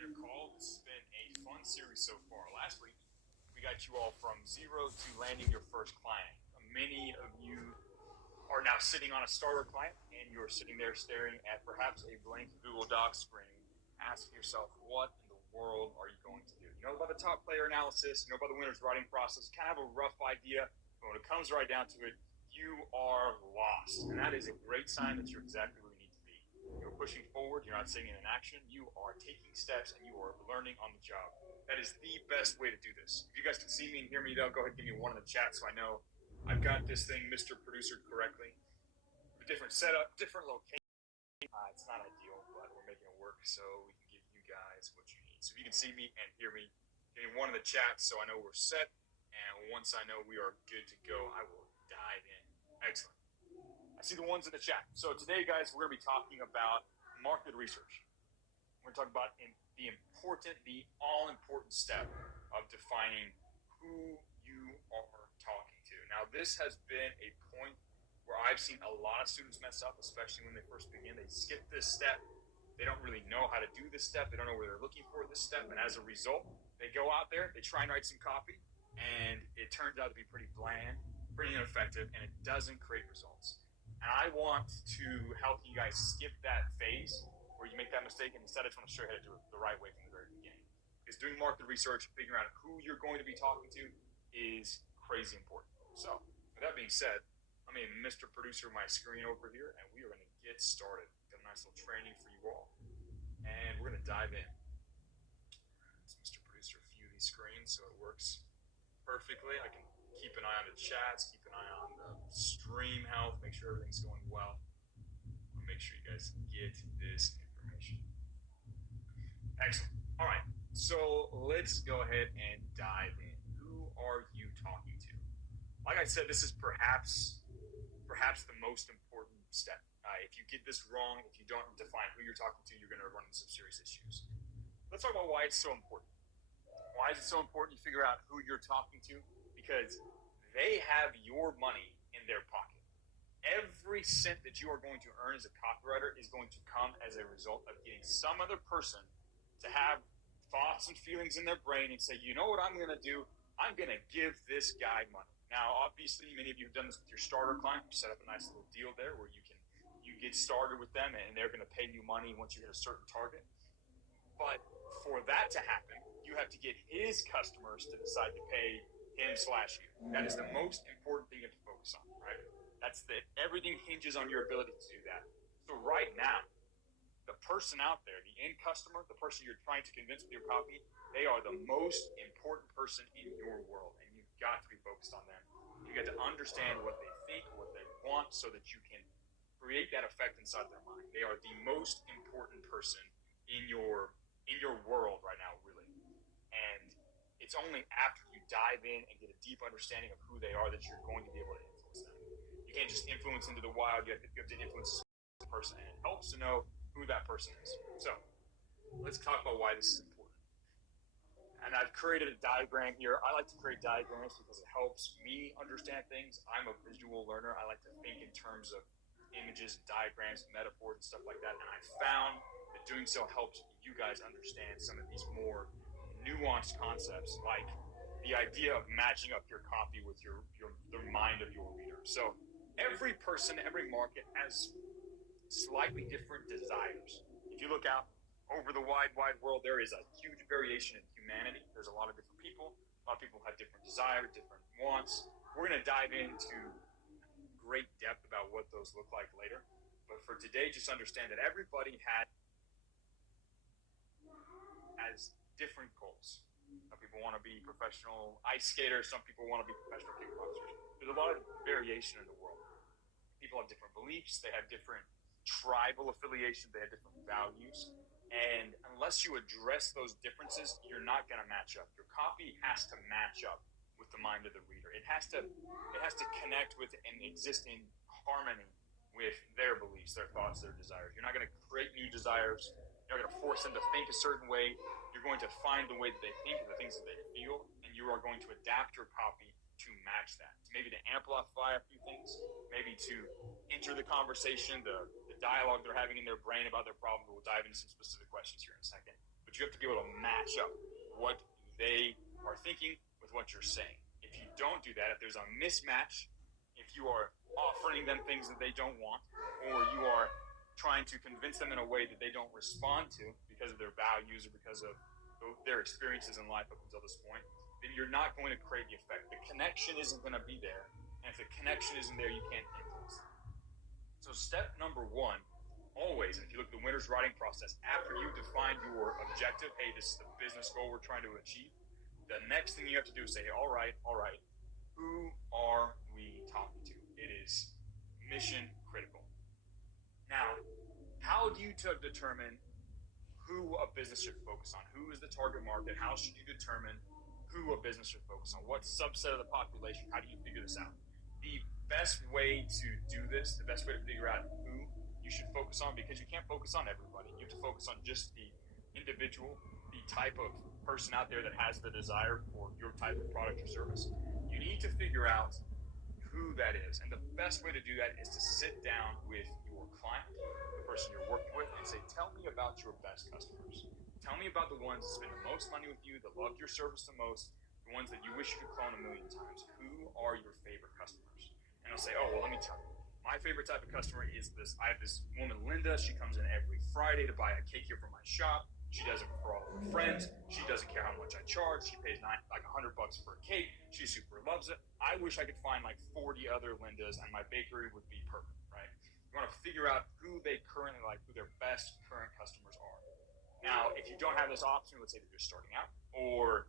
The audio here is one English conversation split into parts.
beginner call. This has been a fun series so far. Last week, we got you all from zero to landing your first client. Many of you are now sitting on a starter client, and you're sitting there staring at perhaps a blank Google Docs screen, asking yourself, what in the world are you going to do? You know about the top player analysis, you know about the winner's writing process, kind of have a rough idea, but when it comes right down to it, you are lost. And that is a great sign that you're exactly where you need to be. You're pushing forward, you're not sitting in action, you are taking steps, and you are learning on the job. That is the best way to do this. If you guys can see me and hear me, though, go ahead and give me one in the chat so I know I've got this thing Mr. Producer correctly. A different setup, different location. It's not ideal, but we're making it work so we can give you guys what you need. So if you can see me and hear me, give me one in the chat so I know we're set. And once I know we are good to go, I will dive in. Excellent. I see the ones in the chat. So today, guys, we're going to be talking about market research. We're going to talk about the all-important step of defining who you are talking to. Now, this has been a point where I've seen a lot of students mess up, especially when they first begin. They skip this step. They don't really know how to do this step. They don't know where they're looking for this step. And as a result, they go out there, they try and write some copy, and it turns out to be pretty bland, pretty ineffective, and it doesn't create results. And I want to help you guys skip that phase where you make that mistake, and instead I just want to show you how to do it the right way from the very beginning. Because doing market research, figuring out who you're going to be talking to is crazy important. So, with that being said, I'm a Mr. Producer my screen over here, and we are going to get started. Got a nice little training for you all, and we're going to dive in. Let's Mr. Producer view these screens so it works perfectly. I can keep an eye on the chats, keep an eye on the stream health, make sure everything's going well. I'll make sure you guys get this information. Excellent. All right, so let's go ahead and dive in. Who are you talking to? Like I said, this is perhaps the most important step. If you get this wrong, if you don't define who you're talking to, you're going to run into some serious issues. Let's talk about why it's so important. Why is it so important you figure out who you're talking to? Because they have your money in their pocket. Every cent that you are going to earn as a copywriter is going to come as a result of getting some other person to have thoughts and feelings in their brain and say, you know what I'm going to do? I'm going to give this guy money. Now, obviously, many of you have done this with your starter client. You set up a nice little deal there where you get started with them and they're going to pay you money once you hit a certain target. But for that to happen, you have to get his customers to decide to pay him/you. That is the most important thing you have to focus on, right? Everything hinges on your ability to do that. So right now, the person out there, the end customer, the person you're trying to convince with your copy, they are the most important person in your world, and you've got to be focused on them. You got to understand what they think, what they want, so that you can create that effect inside their mind. They are the most important person in your world right now, really. And it's only after you dive in and get a deep understanding of who they are that you're going to be able to influence them. You can't just influence into the wild. You have to influence the person, and it helps to know who that person is. So let's talk about why this is important. And I've created a diagram here. I like to create diagrams because it helps me understand things. I'm a visual learner. I like to think in terms of images, diagrams, metaphors, and stuff like that. And I found that doing so helps you guys understand some of these more nuanced concepts, like the idea of matching up your copy with the mind of your reader. So every person, every market has slightly different desires. If you look out over the wide world, there is a huge variation in humanity. There's a lot of different people. A lot of people have different desires, different wants. We're going to dive into great depth about what those look like later. But for today, just understand that everybody has different goals. Some people want to be professional ice skaters. Some people want to be professional kickboxers. There's a lot of variation in the world. People have different beliefs. They have different tribal affiliations. They have different values. And unless you address those differences, you're not going to match up. Your copy has to match up with the mind of the reader. It has to connect with and exist in harmony with their beliefs, their thoughts, their desires. You're not going to create new desires. You're not going to force them to think a certain way. You're going to find the way that they think and the things that they feel, and you are going to adapt your copy to match that. Maybe to amplify a few things, maybe to enter the conversation, the dialogue they're having in their brain about their problem. We'll dive into some specific questions here in a second. But but you have to be able to match up what they are thinking with what you're saying. If you don't do that, if there's a mismatch, if you are offering them things that they don't want, or you are trying to convince them in a way that they don't respond to because of their values or because of their experiences in life up until this point, then you're not going to create the effect. The connection isn't going to be there. And if the connection isn't there, you can't influence it. So step number one, always, and if you look at the winner's writing process, after you define your objective, hey, this is the business goal we're trying to achieve, the next thing you have to do is say, all right, who are we talking to? It is mission critical. Now, how do you determine who a business should focus on? Who is the target market? How should you determine who a business should focus on? What subset of the population? How do you figure this out? The best way to do this, the best way to figure out who you should focus on, because you can't focus on everybody. You have to focus on just the individual, the type of person out there that has the desire for your type of product or service. You need to figure out who that is. And the best way to do that is to sit down with your client, the person you're working with, and say, tell me about your best customers. Tell me about the ones that spend the most money with you, that love your service the most, the ones that you wish you could clone a million times. Who are your favorite customers? And I'll say, oh, well, let me tell you. My favorite type of customer is this. I have this woman, Linda. She comes in every Friday to buy a cake here from my shop. She does it for all of her friends. She doesn't care how much I charge. She pays like $100 for a cake. She super loves it. I wish I could find like 40 other Lindas and my bakery would be perfect, right? You want to figure out who they currently like, who their best current customers are. Now, if you don't have this option, let's say that you're starting out, or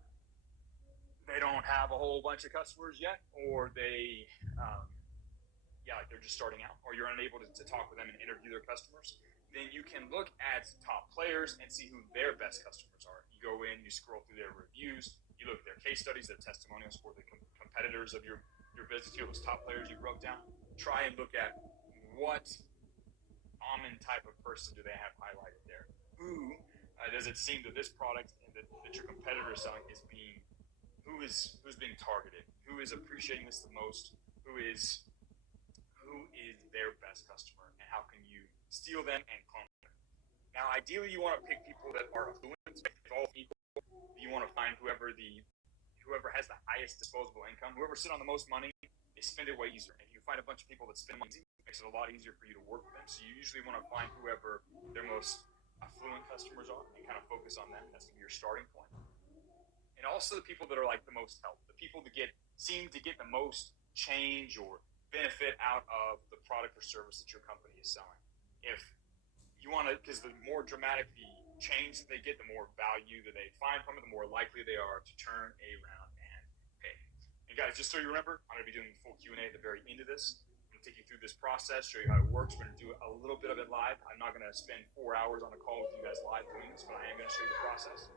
they don't have a whole bunch of customers yet, or they, like they're just starting out, or you're unable to talk with them and interview their customers, then you can look at top players and see who their best customers are. You go in, you scroll through their reviews, you look at their case studies, their testimonials for the competitors of your business, you those top players you broke down. Try and look at what common type of person do they have highlighted there. Who does it seem that this product that your competitor is selling is who's being targeted? Who is appreciating this the most? Who is their best customer, and how can you steal them and clone them? Now, ideally, you want to pick people that are affluent, all equal. You want to find whoever has the highest disposable income, whoever sits on the most money, they spend it way easier. And if you find a bunch of people that spend money, it makes it a lot easier for you to work with them. So you usually want to find whoever their most affluent customers are and kind of focus on them. That's going to be your starting point. And also the people that are like the most help, the people that seem to get the most change or benefit out of the product or service that your company is selling. If you want to, because the more dramatic the change that they get, the more value that they find from it, the more likely they are to turn around and pay. And guys, just so you remember, I'm going to be doing full Q&A at the very end of this. I'm going to take you through this process, show you how it works. We're going to do a little bit of it live. I'm not going to spend 4 hours on a call with you guys live doing this, but I am going to show you the process.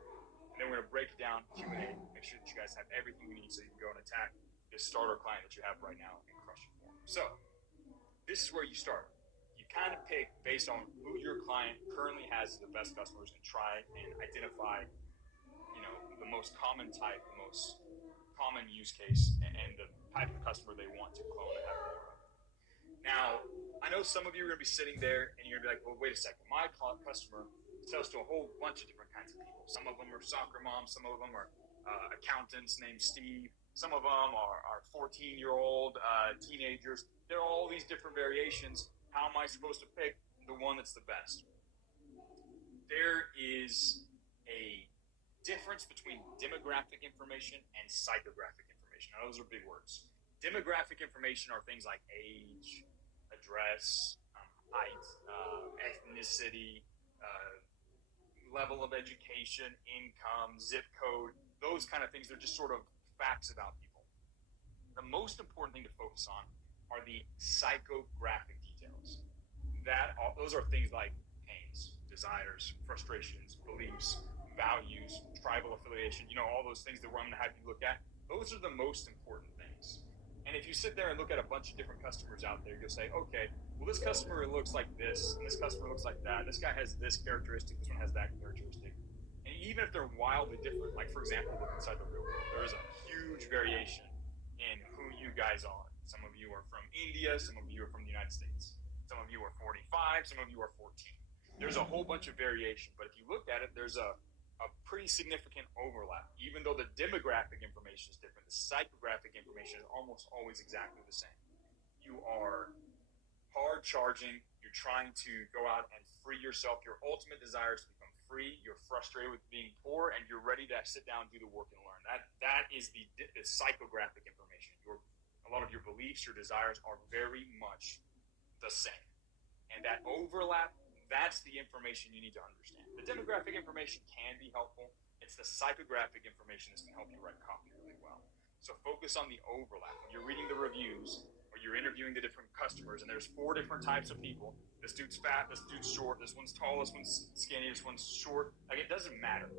And then we're going to break it down, Q&A, make sure that you guys have everything you need so you can go and attack this starter client that you have right now and crush it for them. So this is where you start. You kind of pick based on who your client currently has the best customers and try and identify, the most common type, the most common use case, and the type of customer they want to clone and have more of. Now, I know some of you are going to be sitting there and you're going to be like, well, wait a second. My customer sells to a whole bunch of different kinds of people. Some of them are soccer moms. Some of them are accountants named Steve. Some of them are 14-year-old teenagers. There are all these different variations. How am I supposed to pick the one that's the best? There is a difference between demographic information and psychographic information. Now, those are big words. Demographic information are things like age, address, height, ethnicity, level of education, income, zip code, those kind of things. They're just sort of facts about people. The most important thing to focus on are the psychographic details. Those are things like pains, desires, frustrations, beliefs, values, tribal affiliation, all those things that I'm going to have you look at. Those are the most important things. And if you sit there and look at a bunch of different customers out there, you'll say, okay, well, this customer looks like this, and this customer looks like that. This guy has this characteristic, this one has that characteristic. And even if they're wildly different, like, for example, look inside the real world, there is a huge variation in who you guys are. Some of you are from India, some of you are from the United States. Some of you are 45, some of you are 14. There's a whole bunch of variation, but if you look at it, there's a a pretty significant overlap. Even though the demographic information is different, the psychographic information is almost always exactly the same. You are hard charging, you're trying to go out and free yourself. Your ultimate desire is to become free. You're frustrated with being poor, and you're ready to sit down, do the work, and learn. That is the psychographic information. A lot of your beliefs, your desires are very much the same. And that overlap, that's the information you need to understand. The demographic information can be helpful. It's the psychographic information that's going to help you write copy really well. So focus on the overlap. When you're reading the reviews or you're interviewing the different customers, and there's 4 different types of people. This dude's fat, this dude's short, this one's tall, this one's skinny, this one's short. Like, it doesn't matter.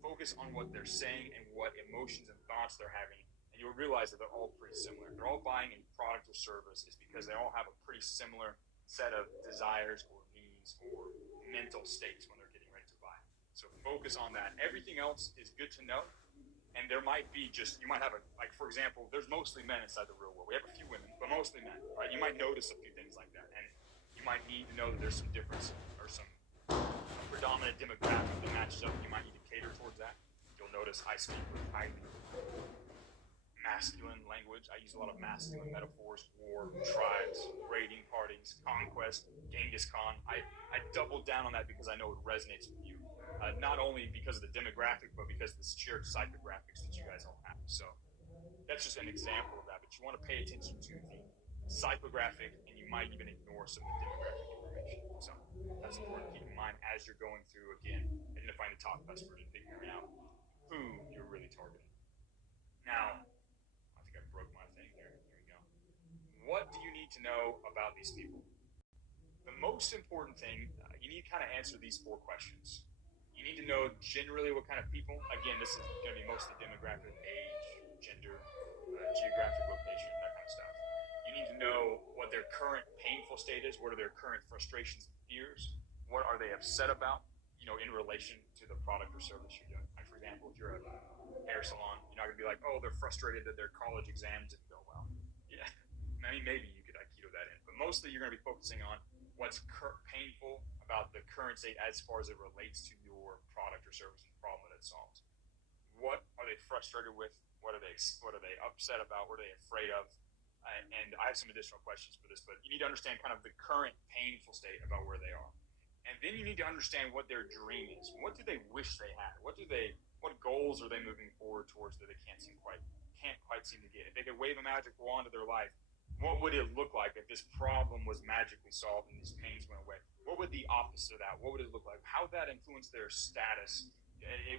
Focus on what they're saying and what emotions and thoughts they're having, and you'll realize that they're all pretty similar. They're all buying a product or service is because they all have a pretty similar set of desires or needs or mental states when they're getting ready to buy. So focus on that. Everything else is good to know. And there might be you might have like, for example, there's mostly men inside the real world. We have a few women, but mostly men, right? You might notice a few things like that. And you might need to know that there's some difference or some predominant demographic that matches up. You might need to cater towards that. You'll notice I speak with highly masculine language. I use a lot of masculine metaphors: war, tribes, raiding parties, conquest, Genghis Khan. I doubled down on that because I know it resonates with you. Not only because of the demographic, but because of the shared psychographics that you guys all have. So that's just an example of that. But you want to pay attention to the psychographic, and you might even ignore some of the demographic information. So that's important to keep in mind as you're going through, again, identifying the top customers and figuring out who you're really targeting. Now, I think I broke my thing there. Here we go. What do you need to know about these people? The most important thing, you need to kind of answer these 4 questions. You need to know generally what kind of people. Again, this is going to be mostly demographic, age, gender, geographic location, that kind of stuff. You need to know what their current painful state is. What are their current frustrations and fears? What are they upset about, in relation to the product or service you're doing? Like, for example, if you're a hair salon, you're not going to be like, oh, they're frustrated that their college exams didn't go well. Yeah, I mean, maybe you could Aikido that in. But mostly you're going to be focusing on what's painful about the current state as far as it relates to your product or service and problem that it solves. What are they frustrated with? What are they upset about? What are they afraid of? And I have some additional questions for this, but you need to understand kind of the current painful state about where they are. And then you need to understand what their dream is. What do they wish they had? What goals are they moving forward towards that they can't quite seem to get? If they could wave a magic wand to their life, what would it look like if this problem was magically solved and these pains went away? What would the opposite of that? What would it look like? How would that influence their status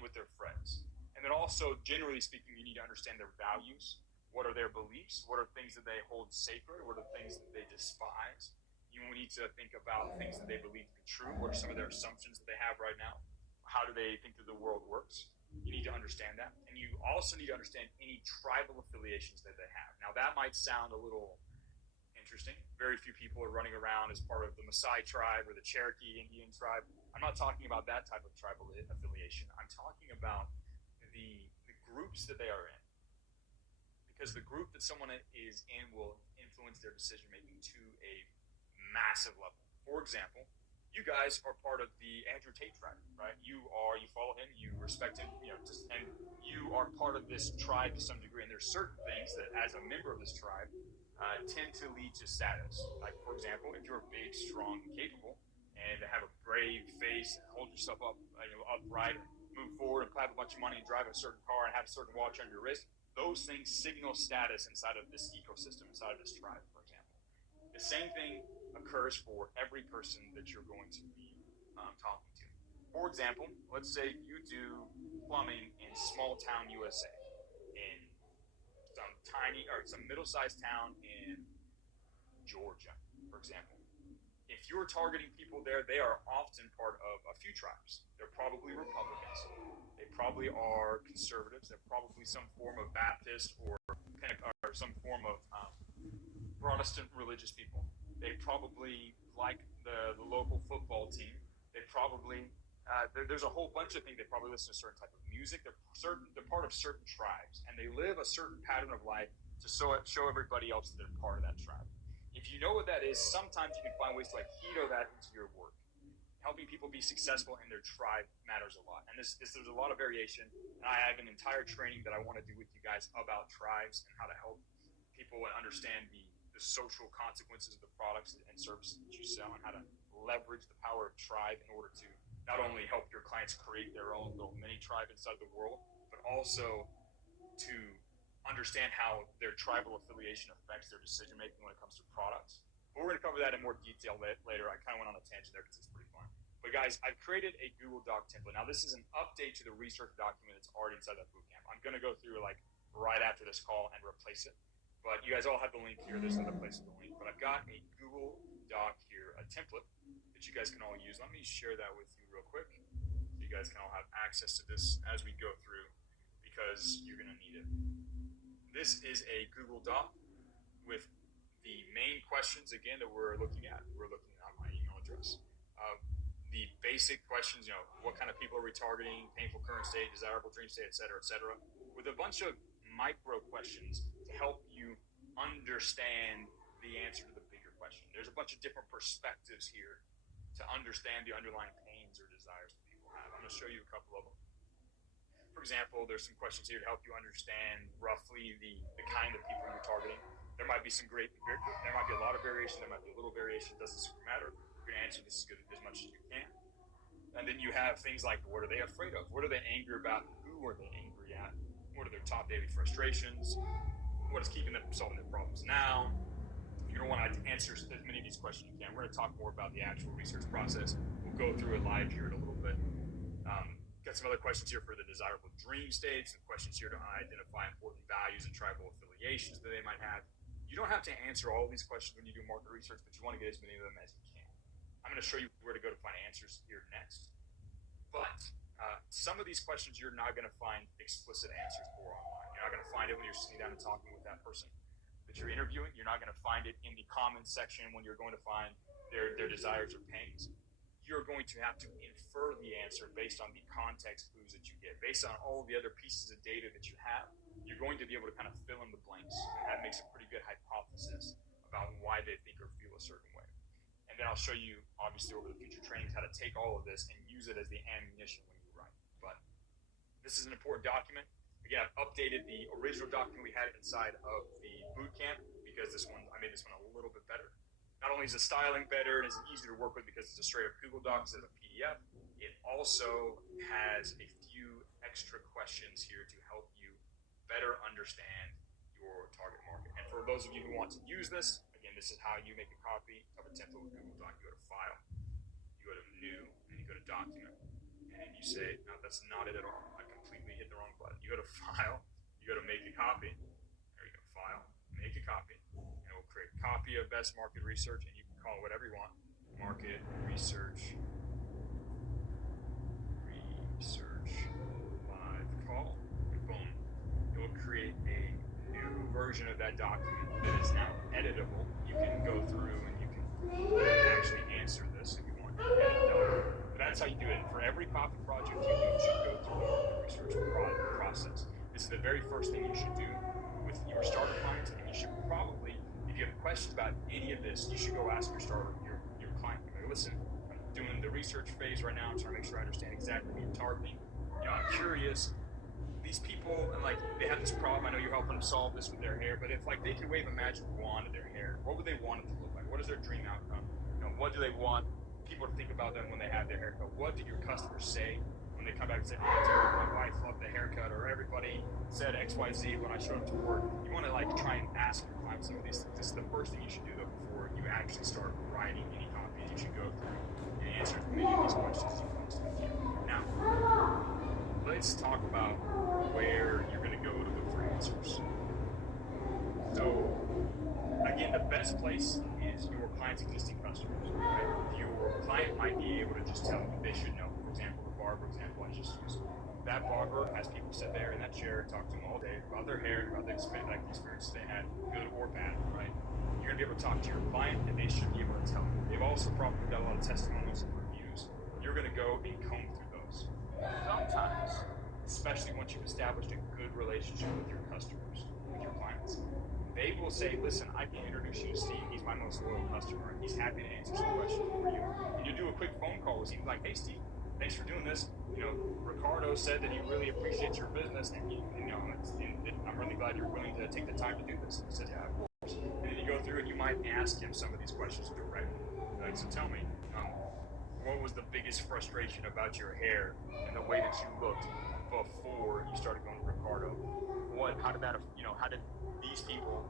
with their friends? And then also, generally speaking, you need to understand their values. What are their beliefs? What are things that they hold sacred? What are things that they despise? You need to think about things that they believe to be true. What are some of their assumptions that they have right now? How do they think that the world works? You need to understand that. And you also need to understand any tribal affiliations that they have. Now, that might sound a little interesting. Very few people are running around as part of the Maasai tribe or the Cherokee Indian tribe. I'm not talking about that type of tribal affiliation. I'm talking about the groups that they are in. Because the group that someone is in will influence their decision making to a massive level. For example, you guys are part of the Andrew Tate tribe, right? You follow him, you respect him, and you are part of this tribe to some degree. And there's certain things that, as a member of this tribe, tend to lead to status. Like, for example, if you're big, strong, and capable, and have a brave face, and hold yourself up, upright, and move forward, and clap a bunch of money, and drive a certain car, and have a certain watch on your wrist, those things signal status inside of this ecosystem, inside of this tribe, for example. The same thing occurs for every person that you're going to be talking to. For example, let's say you do plumbing in small town USA, in some middle-sized town in Georgia, for example. If you're targeting people there, they are often part of a few tribes. They're probably Republicans. They probably are conservatives. They're probably some form of Baptist or some form of Protestant religious people. They probably like the local football team. They probably there's a whole bunch of things. They probably listen to a certain type of music. They're part of certain tribes, and they live a certain pattern of life to show everybody else that they're part of that tribe. If you know what that is, sometimes you can find ways to Aikido that into your work. helping people be successful in their tribe matters a lot. And there's a lot of variation. And I have an entire training that I want to do with you guys about tribes and how to help people understand the social consequences of the products and services that you sell, and how to leverage the power of tribe in order to not only help your clients create their own little mini tribe inside the world, but also to understand how their tribal affiliation affects their decision making when it comes to products. But we're going to cover that in more detail later. I kind of went on a tangent there because it's pretty fun. But guys, I've created a Google Doc template. Now, this is an update to the research document that's already inside that bootcamp. I'm going to go through like right after this call and replace it. But you guys all have the link here. There's another place with the link. But I've got a Google Doc here, a template that you guys can all use. Let me share that with you real quick so you guys can all have access to this as we go through, because you're going to need it. This is a Google Doc with the main questions, again, that we're looking at. We're looking at my email address. The basic questions, what kind of people are we targeting, painful current state, desirable dream state, et cetera, with a bunch of micro questions to help you understand the answer to the bigger question. There's a bunch of different perspectives here to understand the underlying pains or desires that people have. I'm going to show you a couple of them. For example, there's some questions here to help you understand roughly the kind of people you're targeting. There might be there might be a lot of variation, there might be a little variation, it doesn't super matter. You're going to answer this as much as you can. And then you have things like, what are they afraid of? What are they angry about? Who are they angry at? What are their top daily frustrations? What is keeping them from solving their problems now? You're going to want to answer as many of these questions as you can. We're going to talk more about the actual research process. We'll go through it live here in a little bit. Got some other questions here for the desirable dream states, some questions here to identify important values and tribal affiliations that they might have. You don't have to answer all of these questions when you do market research, but you want to get as many of them as you can. I'm going to show you where to go to find answers here next. But some of these questions you're not going to find explicit answers for online. You're not going to find it when you're sitting down and talking with that person that you're interviewing. You're not going to find it in the comments section when you're going to find their desires or pains. You're going to have to infer the answer based on the context clues that you get, based on all the other pieces of data that you have. You're going to be able to kind of fill in the blanks, and that makes a pretty good hypothesis about why they think or feel a certain way. And then I'll show you, obviously, over the future trainings, how to take all of this and use it as the ammunition when you write. But this is an important document. Again, I've updated the original document we had inside of the bootcamp because I made this one a little bit better. Not only is the styling better and is easier to work with because it's a straight up Google Doc instead of a PDF, it also has a few extra questions here to help you better understand your target market. And for those of you who want to use this, again, this is how you make a copy of a template with Google Doc. You go to File, you go to New, and you go to Document. And you say, no, that's not it at all. I completely hit the wrong button. You go to File, you go to Make a Copy. There you go, File, Make a Copy. And it will create a copy of Best Market Research, and you can call it whatever you want. Market Research Live Call. Boom. It will create a new version of that document that is now editable. You can go through and you can actually answer this if you want to edit it down. But that's how you do it. For every copy project you do, you should go through the research process. This is the very first thing you should do with your starter clients, and you should probably, if you have questions about any of this, you should go ask your client. Like, listen, I'm doing the research phase right now. I'm trying to make sure I understand exactly what you're targeting. I'm curious. These people, and they have this problem. I know you're helping them solve this with their hair, but if they could wave a magic wand at their hair, what would they want it to look like? What is their dream outcome? What do they want people to think about them when they have their haircut? What do your customers say when they come back and say, oh, Terry, my wife loved the haircut, or everybody said XYZ when I showed up to work? You want to try and ask your client some of these things. This is the first thing you should do, though, before you actually start writing any copies. You should go through and answer as many of these questions as you possibly can. Now, let's talk about where you're going to go to look for answers. So, again, the best place is your client's existing customers. Right? Your client might be able to just tell you they should know. For example, the barber example I just used. That barber has people sit there in that chair and talk to them all day about their hair, about the experiences they had, good or bad, right? You're going to be able to talk to your client, and they should be able to tell you. They've also probably got a lot of testimonials and reviews. You're going to go and comb through those. Sometimes, especially once you've established a good relationship with your customers, with your clients, they will say, listen, I can introduce you to Steve. He's my most loyal customer. He's happy to answer some questions for you. And you do a quick phone call with Steve, like, hey, Steve, thanks for doing this. Ricardo said that he really appreciates your business, and I'm really glad you're willing to take the time to do this. He said, yeah, of course. And then you go through and you might ask him some of these questions directly. Like, so tell me, what was the biggest frustration about your hair and the way that you looked before you started going to Ricardo? How did these people,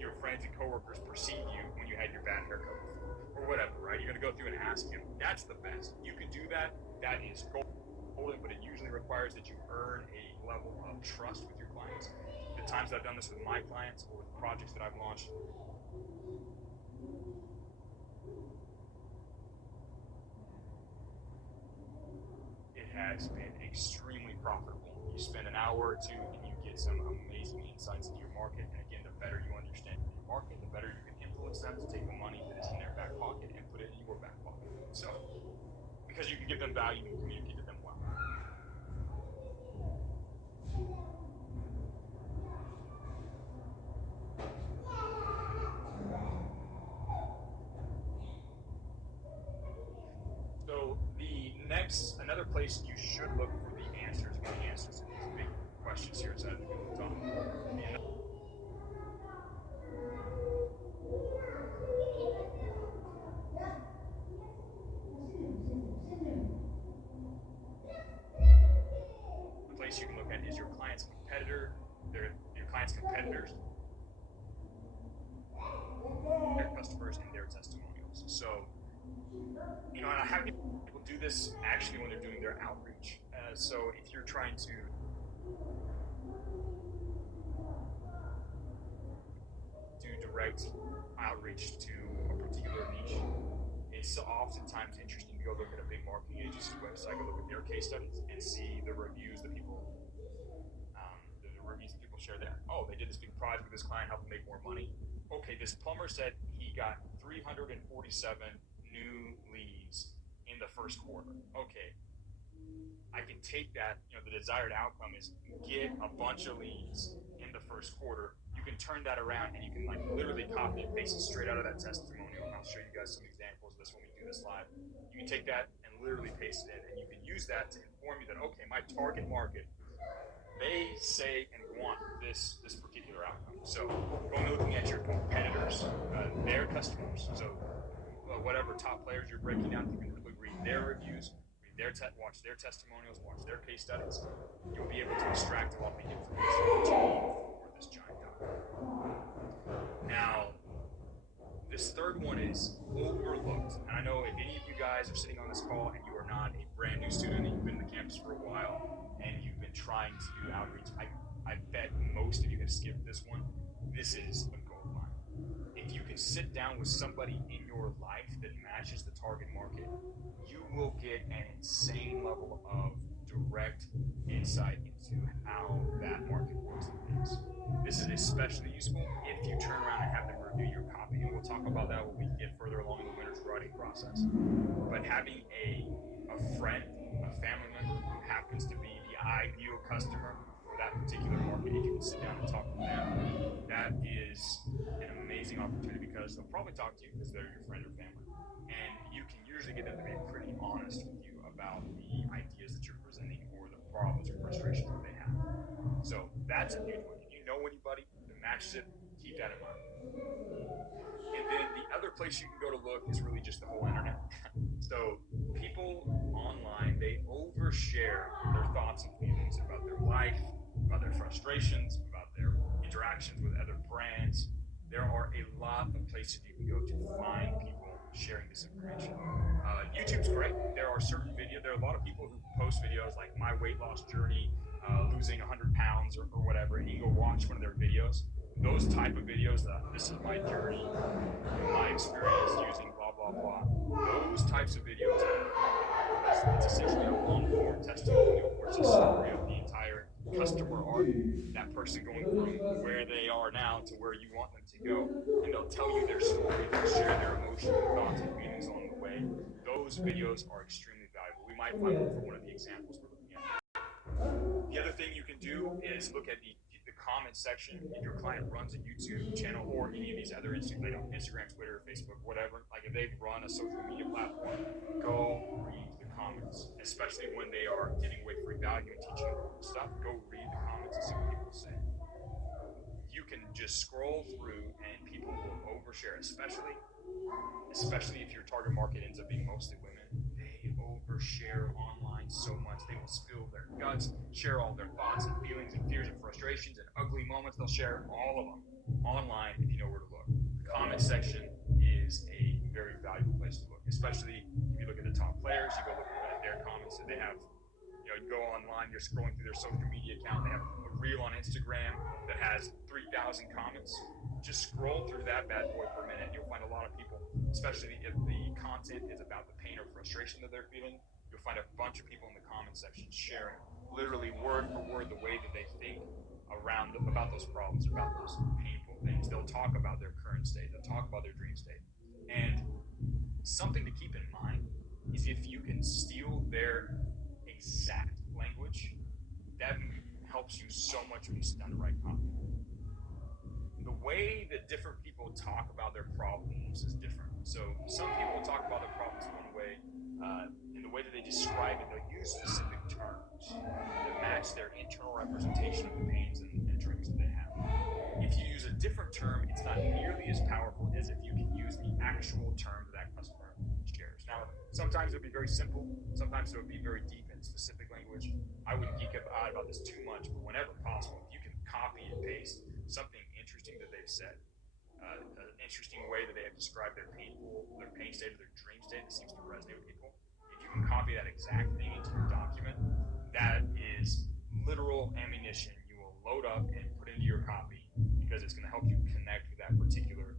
your friends and coworkers, perceive you when you had your bad haircut before? Or whatever, right? You're going to go through and ask him. That's the best. You can do that. That is golden, but it usually requires that you earn a level of trust with your clients. The times I've done this with my clients or with projects that I've launched, it has been extremely profitable. You spend an hour or two and you get some amazing insights into your market. And again, the better you understand your market, the better you can influence them to take the money that is in their back pocket and put it in your back pocket. So, because you can give them value and communicate to them well. So another place you should look for the answers when the answers to these big questions here is at the top. The place you can look at is your client's competitor, your client's competitors, their customers, and their testimonials. So, and I have people do this actually when they're doing their outreach. So if you're trying to do direct outreach to a particular niche, it's oftentimes interesting to go look at a big marketing agency's website, go look at their case studies, and see the reviews that people share there. Oh, they did this big project with this client, helped them make more money. Okay, this plumber said he got 347 new leads in the first quarter. Okay, I can take that, the desired outcome is get a bunch of leads in the first quarter. You can turn that around and you can literally copy and paste it straight out of that testimonial. And I'll show you guys some examples of this when we do this live. You can take that and literally paste it in, and you can use that to inform you that, okay, my target market, they say and want this particular outcome. So going looking at your competitors, their customers. So whatever top players you're breaking down, you can read their reviews, watch their testimonials, watch their case studies. You'll be able to extract a lot of the information that you need for this giant document. Now, this third one is overlooked. And I know if any of you guys are sitting on this call and you are not a brand new student and you've been on the campus for a while and you've been trying to do outreach, I bet most of you have skipped this one. This is a gold mine. If you can sit down with somebody in your life that matches the target market, you will get an insane level of direct insight into how that market works and thinks. This is especially useful if you turn around and have them review your copy, and we'll talk about that when we get further along in the winner's writing process. But having a friend, a family member who happens to be the ideal customer for that particular market, if you can sit down and talk with them, that is an amazing opportunity because they'll probably talk to you because they're your friend or family. And you can usually get them to be pretty honest with you about the ideas that you're presenting or the problems or frustrations that they have. So that's a huge one. If you know anybody that matches it, keep that in mind. And then the other place you can go to look is really just the whole internet. So people online, they overshare their thoughts and feelings about their life, about their frustrations, about their interactions with other brands. There are a lot of places you can go to find people sharing this information. YouTube's great. There are certain videos. There are a lot of people who post videos like my weight loss journey, losing 100 pounds or whatever, and you can go watch one of their videos. Those type of videos, this is my journey, my experience using blah, blah, blah. Those types of videos, it's essentially a long-form testimonial where it's a summary of the entire customer arc, that person going from where they are now to where you want them to go, and they'll tell you their story, they'll share their emotions, thoughts, and feelings along the way. Those videos are extremely valuable. We might find one for one of the examples we're looking at. The other thing you can do is look at the comment section, if your client runs a YouTube channel or any of these other Instagram, Twitter, Facebook, whatever, like if they've run a social media platform, go read the comments, especially when they are giving away free value and teaching stuff. Go read the comments and see what people say. You can just scroll through and people will overshare, especially if your target market ends up being mostly women. They overshare online so much. They will spill their guts, share all their thoughts and feelings and fears and frustrations and ugly moments. They'll share all of them online if you know where to look. The comment section is a very valuable place to look, especially if you look at the top players. You go look at their comments that they have. You go online, you're scrolling through their social media account, they have a reel on Instagram that has 3,000 comments. Just scroll through that bad boy for a minute. You'll find a lot of people, especially if the content is about the pain or frustration that they're feeling, you'll find a bunch of people in the comment section sharing literally word for word the way that they think about those problems, about those painful things. They'll talk about their current state, they'll talk about their dream state. And something to keep in mind is if you can steal their exact language, that helps you so much when you sit down to write copy. The way that different people talk about their problems is different. So some people talk about their problems one way, in the way that they describe it, they'll use specific terms that match their internal representation of the pains and dreams that they have. If you use a different term, it's not nearly as powerful as if you can use the actual term that customer shares. Now, sometimes it'll be very simple, sometimes it'll be very deep in specific language. I wouldn't geek out about this too much, but whenever possible, if you can copy and paste something interesting that they've said, an interesting way that they have described their pain state or their dream state that seems to resonate with people, if you can copy that exact thing into your document, that is literal ammunition you will load up and put into your copy because it's going to help you connect with that particular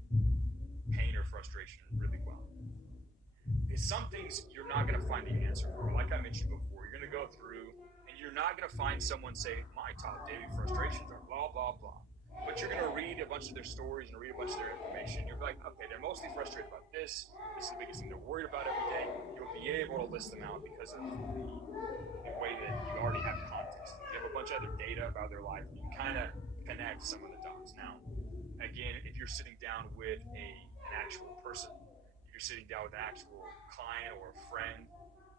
pain or frustration really well. Some things you're not going to find the answer for. Like I mentioned before, you're going to go through and you're not going to find someone say, my top daily frustrations are blah, blah, blah. But you're going to read a bunch of their stories and read a bunch of their information. You're like, okay, they're mostly frustrated about this. This is the biggest thing they're worried about every day. You'll be able to list them out because of the way that you already have context. You have a bunch of other data about their life. You can kind of connect some of the dots. Now, again, if you're sitting down with an actual person, if you're sitting down with an actual client or a friend,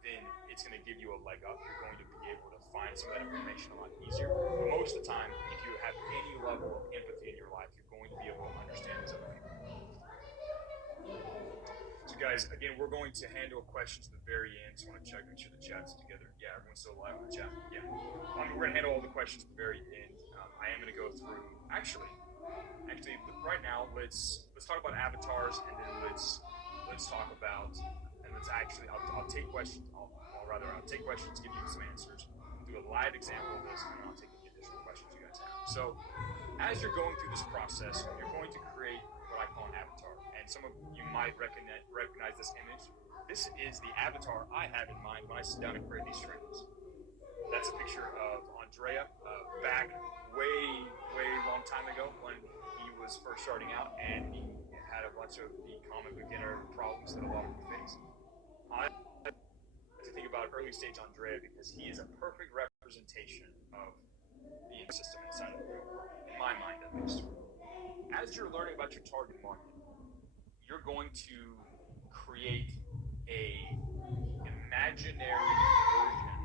then it's going to give you a leg up. You're going to be able to find some of that information a lot easier. But most of the time, if you have any level of empathy in your life, you're going to be able to understand these other people. So guys, again, we're going to handle questions at the very end. So I want to check, make sure the chat's together. Yeah, everyone's still alive in the chat. Yeah. We're going to handle all the questions at the very end. I am going to go through, actually, right now, let's talk about avatars, and then let's talk about, and let's actually, I'll take questions, I'll take questions, give you some answers, do a live example of this, and then I'll take any additional questions you guys have. So, as you're going through this process, you're going to create what I call an avatar, and some of you might recognize this image. This is the avatar I have in mind when I sit down and create these trainings. That's a picture of Andrea, back way long time ago when he was first starting out, and he had a bunch of the common beginner problems that a lot of people face. I like to think about early stage Andrea because he is a perfect representation of the system inside of the real world, in my mind at least. As you're learning about your target market, you're going to create a imaginary version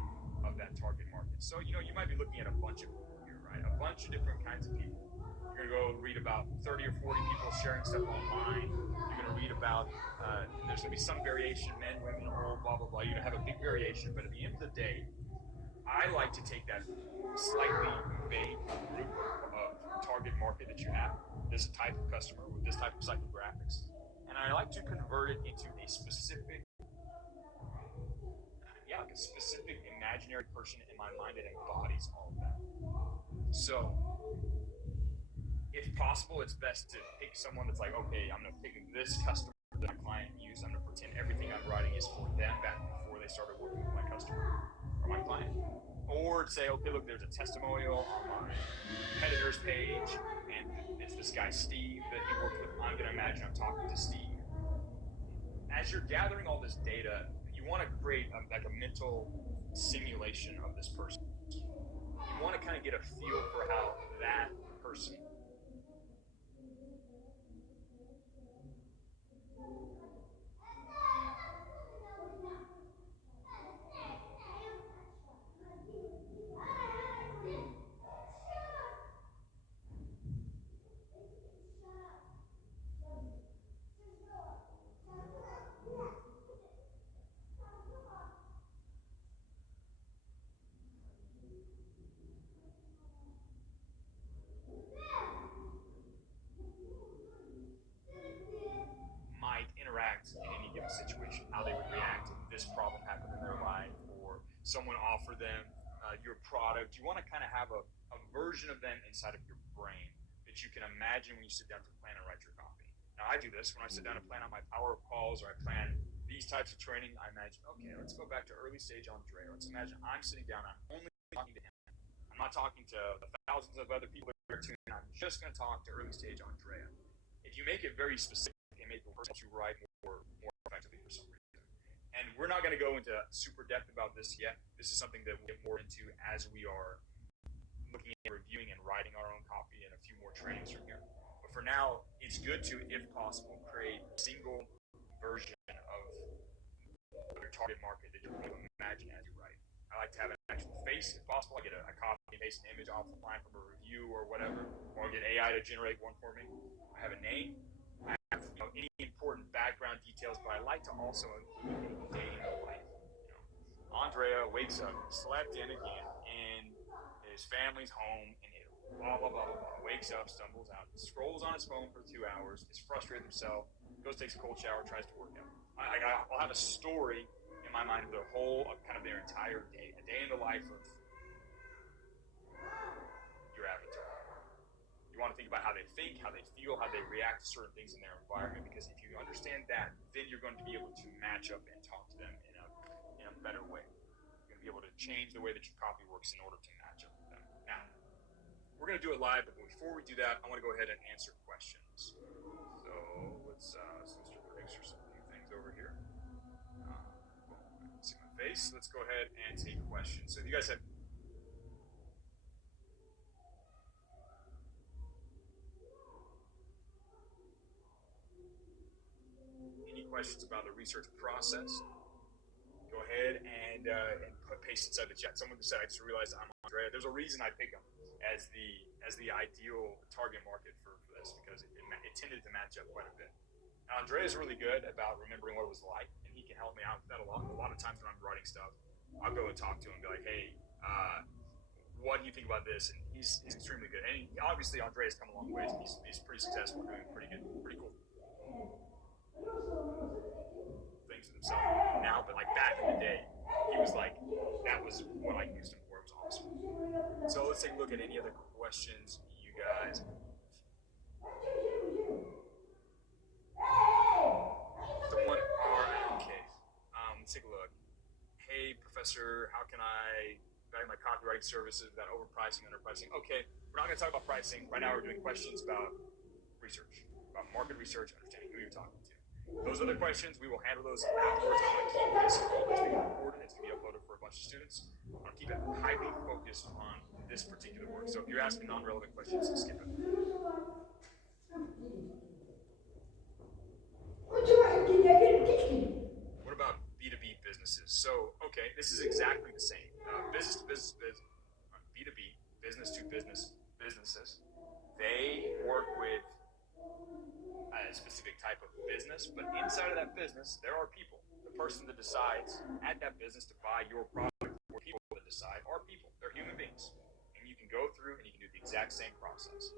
of that target market. So, you might be looking at a bunch of people here, right? A bunch of different kinds of people. You're going to go read about 30 or 40 people sharing stuff online. You're going to read about, there's going to be some variation, men, women, old, blah, blah, blah. You're going to have a big variation, but at the end of the day, I like to take that slightly vague group of target market that you have, this type of customer with this type of psychographics, and I like to convert it into a specific, like a specific imaginary person in my mind that embodies all of that. So, if possible, it's best to pick someone that's like, okay, I'm going to pick this customer that my client used. I'm going to pretend everything I'm writing is for them back before they started working with my customer or my client. Or say, okay, look, there's a testimonial on my competitor's page, and it's this guy, Steve, that he worked with. I'm going to imagine I'm talking to Steve. As you're gathering all this data, you want to create like a mental simulation of this person. You want to kind of get a feel for how that person. Might interact in any given situation, how they would react if this problem happened in their life, or someone offered them your product. You want to kind of have a version of them inside of your brain that you can imagine when you sit down to plan and write your copy. Now, I do this when I sit down to plan out my power up calls, or I plan these types of training. I imagine, okay, let's go back to early stage Andre. Let's imagine I'm sitting down, I'm only talking to him. I'm not talking to the thousands of other people that are tuning in. I'm just going to talk to early stage Andrea. If you make it very specific, it may help you write more effectively for some reason. And we're not going to go into super depth about this yet. This is something that we'll get more into as we are looking at reviewing and writing our own copy and a few more trainings from here. But for now, it's good to, if possible, create a single version of your target market that you're going to imagine as you write. I like to have an actual face, if possible. I get a copy and paste an image offline from a review or whatever, or get AI to generate one for me. I have a name. I have any important background details, but I like to also include a day in the life. Andrea wakes up, slept in again, in his family's home in Italy. Blah, blah, blah, blah, blah. Wakes up, stumbles out, scrolls on his phone for 2 hours, is frustrated with himself, goes, takes a cold shower, tries to work out. I'll have a story in my mind of their whole, of kind of their entire day, a day in the life of your avatar. You want to think about how they think, how they feel, how they react to certain things in their environment, because if you understand that, then you're going to be able to match up and talk to them in a better way. You're going to be able to change the way that your copy works in order to match up with them. Now, we're going to do it live, but before we do that, I want to go ahead and answer questions. So let's picture some new things over here. See my face. Let's go ahead and take questions. So if you guys have any questions about the research process, go ahead and paste inside the chat. Someone just said, I just realized I'm Andrea. There's a reason I pick him as the ideal target market for this, because it tended to match up quite a bit. Now, Andrea's really good about remembering what it was like, and he can help me out with that a lot. A lot of times when I'm writing stuff, I'll go and talk to him and be like, hey, what do you think about this? And he's extremely good. And obviously, Andrea's come a long ways. He's pretty successful, doing pretty cool things with himself now. But like back in the day, he was like, that was what I used him for. It was awesome. So let's take a look at any other questions you guys have. Let's take a look. Hey, Professor, how can I value my copywriting services without overpricing, underpricing? Okay, we're not going to talk about pricing. Right now we're doing questions about research, about market research, understanding who you're talking to. Those other questions, we will handle those afterwards. I'm going to keep this call that's being recorded. It's going to be uploaded for a bunch of students. I'm going to keep it highly focused on this particular work. So if you're asking non-relevant questions, skip it. What about B2B businesses? So, okay, this is exactly the same. Business to business, B2B, business to business businesses. They work with a specific type of business, but inside of that business, there are people. The person that decides at that business to buy your product, or people that decide are people. They're human beings. And you can go through and you can do the exact same process.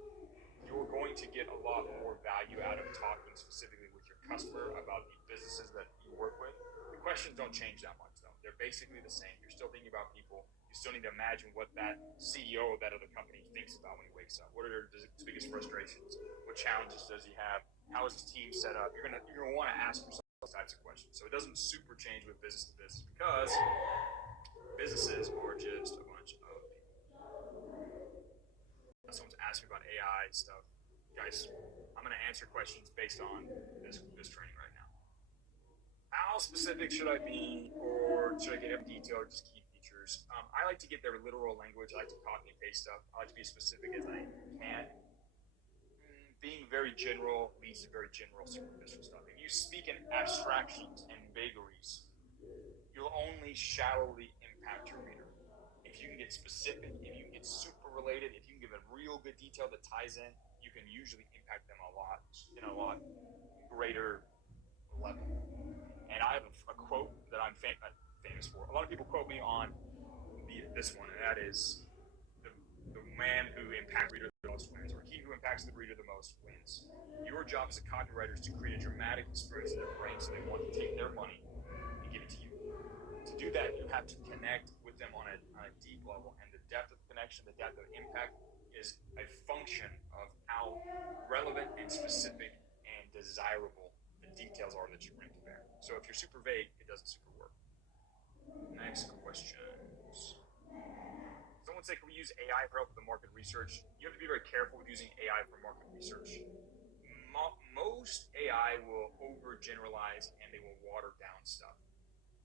You're going to get a lot more value out of talking specifically with your customer about the businesses that you work with. The questions don't change that much, though. They're basically the same. You're still thinking about people. You still need to imagine what that CEO of that other company thinks about when he wakes up. What are his biggest frustrations? What challenges does he have? How is his team set up? You're gonna want to ask yourself those types of questions. So it doesn't super change with business to business, because businesses are just a bunch of people. Someone's asking me about AI stuff. Guys, I'm going to answer questions based on this training right now. How specific should I be, or should I get every detail, or just keep features. I like to get their literal language. I like to copy and paste stuff. I like to be as specific as I can. Being very general leads to very general, superficial stuff. If you speak in abstractions and vagaries, you'll only shallowly impact your reader. If you can get specific, if you can get super related, if you can give a real good detail that ties in, you can usually impact them a lot in a lot greater level. And I have a quote that I'm famous for. A lot of people quote me on this one, and that is the man who impacts the reader the most wins, or he who impacts the reader the most wins. Your job as a copywriter is to create a dramatic experience in their brain so they want to take their money and give it to you. To do that, you have to connect with them on a deep level, and the depth of connection, the depth of impact is a function of how relevant and specific and desirable the details are that you bring to bear. So if you're super vague, it doesn't super work. Next questions. Someone said, can we use AI for help with the market research? You have to be very careful with using AI for market research. Most AI will overgeneralize and they will water down stuff.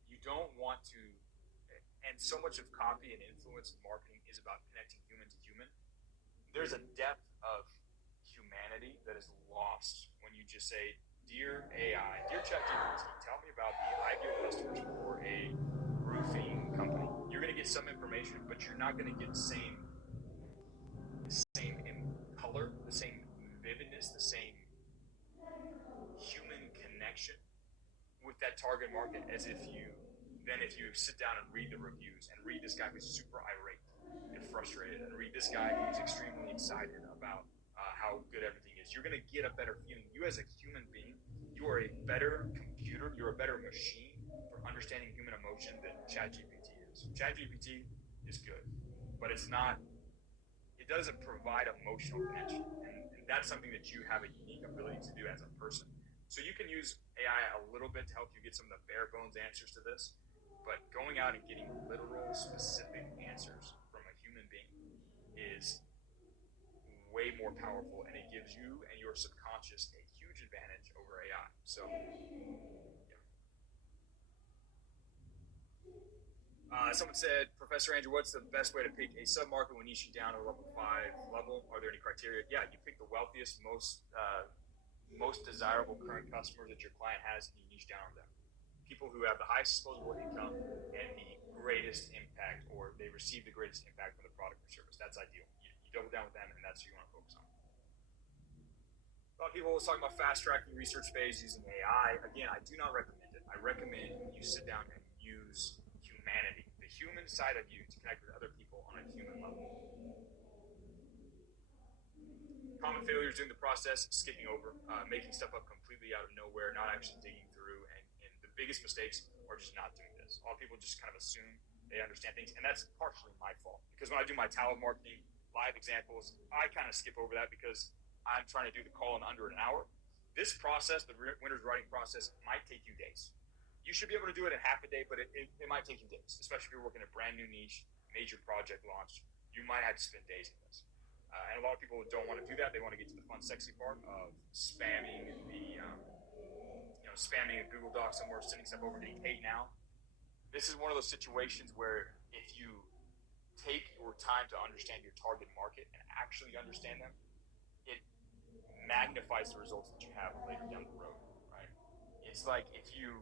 You don't want to, and so much of copy and influence marketing is about connecting human to human. There's a depth of humanity that is lost when you just say, dear AI, dear ChatGPT, tell me about the ideal customers for a roofing company. You're going to get some information, but you're not going to get the same in color, the same vividness, the same human connection with that target market as if you sit down and read the reviews and read this guy who's super irate and frustrated and read this guy who's extremely excited about how good everything is. You're going to get a better feeling. You as a human being, you are a better computer, you're a better machine for understanding human emotion than ChatGPT is. ChatGPT is good, but it doesn't provide emotional connection. And that's something that you have a unique ability to do as a person. So you can use AI a little bit to help you get some of the bare bones answers to this, but going out and getting literal, specific answers from a human being is way more powerful, and it gives you and your subconscious a huge advantage over AI. So, yeah. Someone said, Professor Andrew, what's the best way to pick a sub-market when niching down to level 5 level? Are there any criteria? Yeah, you pick the wealthiest, most desirable current customers that your client has, and you niche down on them. People who have the highest disposable income and the greatest impact, or they receive the greatest impact from the product or service. That's ideal. You double down with them, and that's who you want to focus on. A lot of people was talking about fast-tracking research phase using AI. Again, I do not recommend it. I recommend you sit down and use humanity, the human side of you, to connect with other people on a human level. Common failures during the process, skipping over, making stuff up completely out of nowhere, not actually digging through, and the biggest mistakes are just not doing this. A lot of people just kind of assume they understand things, and that's partially my fault. Because when I do my talent marketing live examples, I kind of skip over that because I'm trying to do the call in under an hour. This process, the winner's writing process, might take you days. You should be able to do it in half a day, but it might take you days, especially if you're working a brand new niche, major project launch. You might have to spend days in this. And a lot of people don't want to do that. They want to get to the fun, sexy part of spamming spamming a Google Doc somewhere, sending stuff over, getting paid now. This is one of those situations where if you take your time to understand your target market and actually understand them, it magnifies the results that you have later down the road, right? It's like if you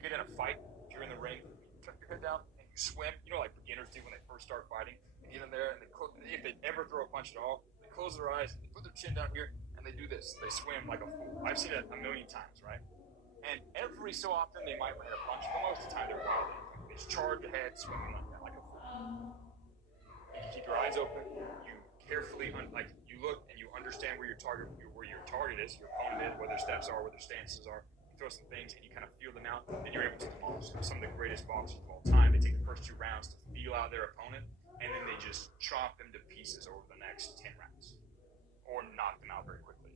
get in a fight, if you're in the ring, you tuck your head down and you swim, like beginners do when they first start fighting. They get in there and if they ever throw a punch at all, they close their eyes, they put their chin down here, and they do this. They swim like a fool. I've seen it a million times, right? And every so often they might land a punch, but most of the time they're wild. They just charge ahead, swimming like that, like a fool. You keep your eyes open. You carefully, you look and you understand where your target is, your opponent is, what their steps are, what their stances are. You throw some things and you kind of feel them out. Then you're able to demolish some of the greatest boxers of all time. They take the first 2 rounds to feel out their opponent, and then they just chop them to pieces over the next 10 rounds, or knock them out very quickly.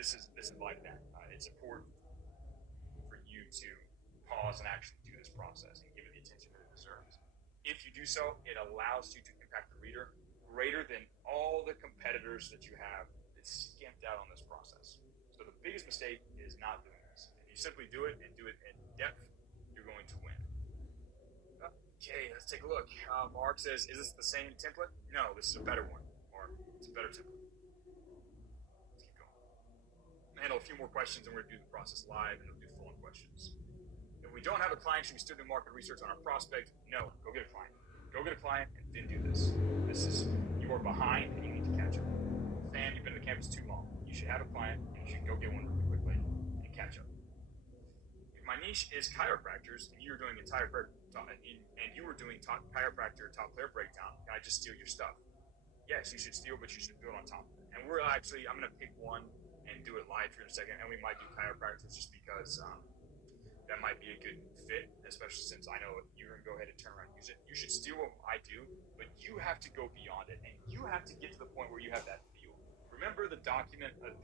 This is like that. It's important for you to pause and actually do this process and give it the attention that it deserves. If you do so, it allows you to impact the reader greater than all the competitors that you have that skimped out on this process. So the biggest mistake is not doing this. If you simply do it and do it in depth, you're going to win. let's take a look. Mark says, is this the same template? No, this is a better one, Mark. It's a better template. Let's keep going. Handle a few more questions, and we're going to do the process live, and we'll do full-on questions. If we don't have a client, should we still do market research on our prospect? No, go get a client. Go get a client, and then do this. You are behind, and you need to catch up. Sam, you've been on the campus too long. You should have a client, and you should go get one really quickly and catch up. If my niche is chiropractors, and you're doing and you were doing chiropractor top player breakdown, can I just steal your stuff? Yes, you should steal, but you should build on top of it. And I'm going to pick one and do it live for a second, and we might do chiropractors just because that might be a good fit, especially since I know you're going to go ahead and turn around and use it. You should steal what I do, but you have to go beyond it, and you have to get to the point where you have that feel. Remember the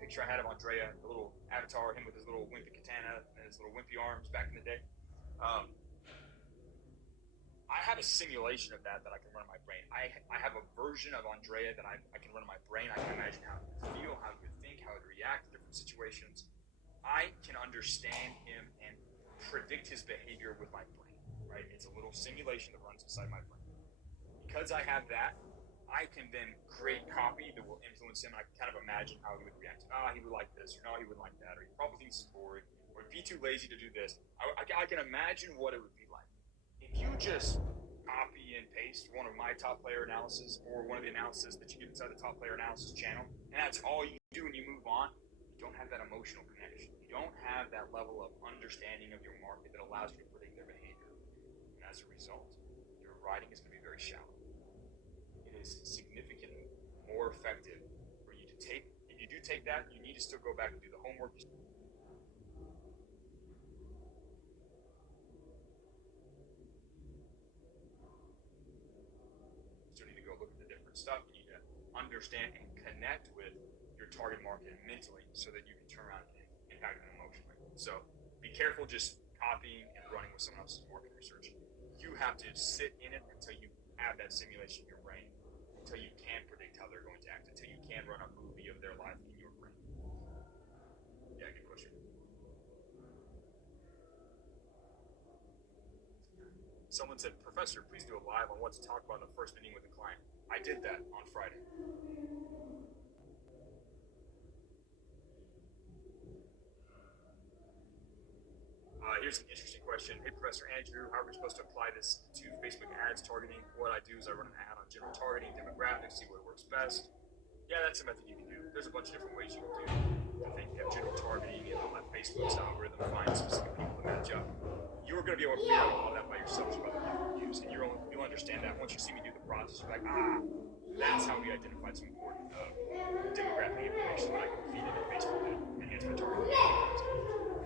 picture I had of Andrea, the little avatar, him with his little wimpy katana and his little wimpy arms back in the day? I have a simulation of that I can run in my brain. I have a version of Andrea that I can run in my brain. I can imagine how he would feel, how he would think, how he would react to different situations. I can understand him and predict his behavior with my brain, right? It's a little simulation that runs inside my brain. Because I have that, I can then create copy that will influence him. I can kind of imagine how he would react. He would like this, or no, he would like that, or he probably thinks it's boring, or he'd be too lazy to do this. I can imagine what it would be like. If you just copy and paste one of my top player analysis or one of the analysis that you get inside the top player analysis channel, and that's all you do and you move on, you don't have that emotional connection. You don't have that level of understanding of your market that allows you to predict their behavior. And as a result, your writing is going to be very shallow. It is significantly more effective for you to take. If you do take that, you need to still go back and do the homework. Stuff you need to understand and connect with your target market mentally so that you can turn around and impact them emotionally. So be careful just copying and running with someone else's market research. You have to sit in it until you have that simulation in your brain, until you can predict how they're going to act, until you can run a movie of their life in your brain. Yeah, good question. Someone said, Professor, please do a live on what to talk about in the first meeting with a client. I did that on Friday. Here's an interesting question. Hey, Professor Andrew, how are we supposed to apply this to Facebook ads targeting? What I do is I run an ad on general targeting, demographics, see what works best. Yeah, that's a method you can do. There's a bunch of different ways you can do. I think you have general targeting and let Facebook's algorithm find specific people to match up. You're going to be able to figure out all that by yourself by the people you use, and you'll understand that once you see me do the process. You're like, that's how we identified some important demographic information that I can feed into Facebook and enhance my targeting.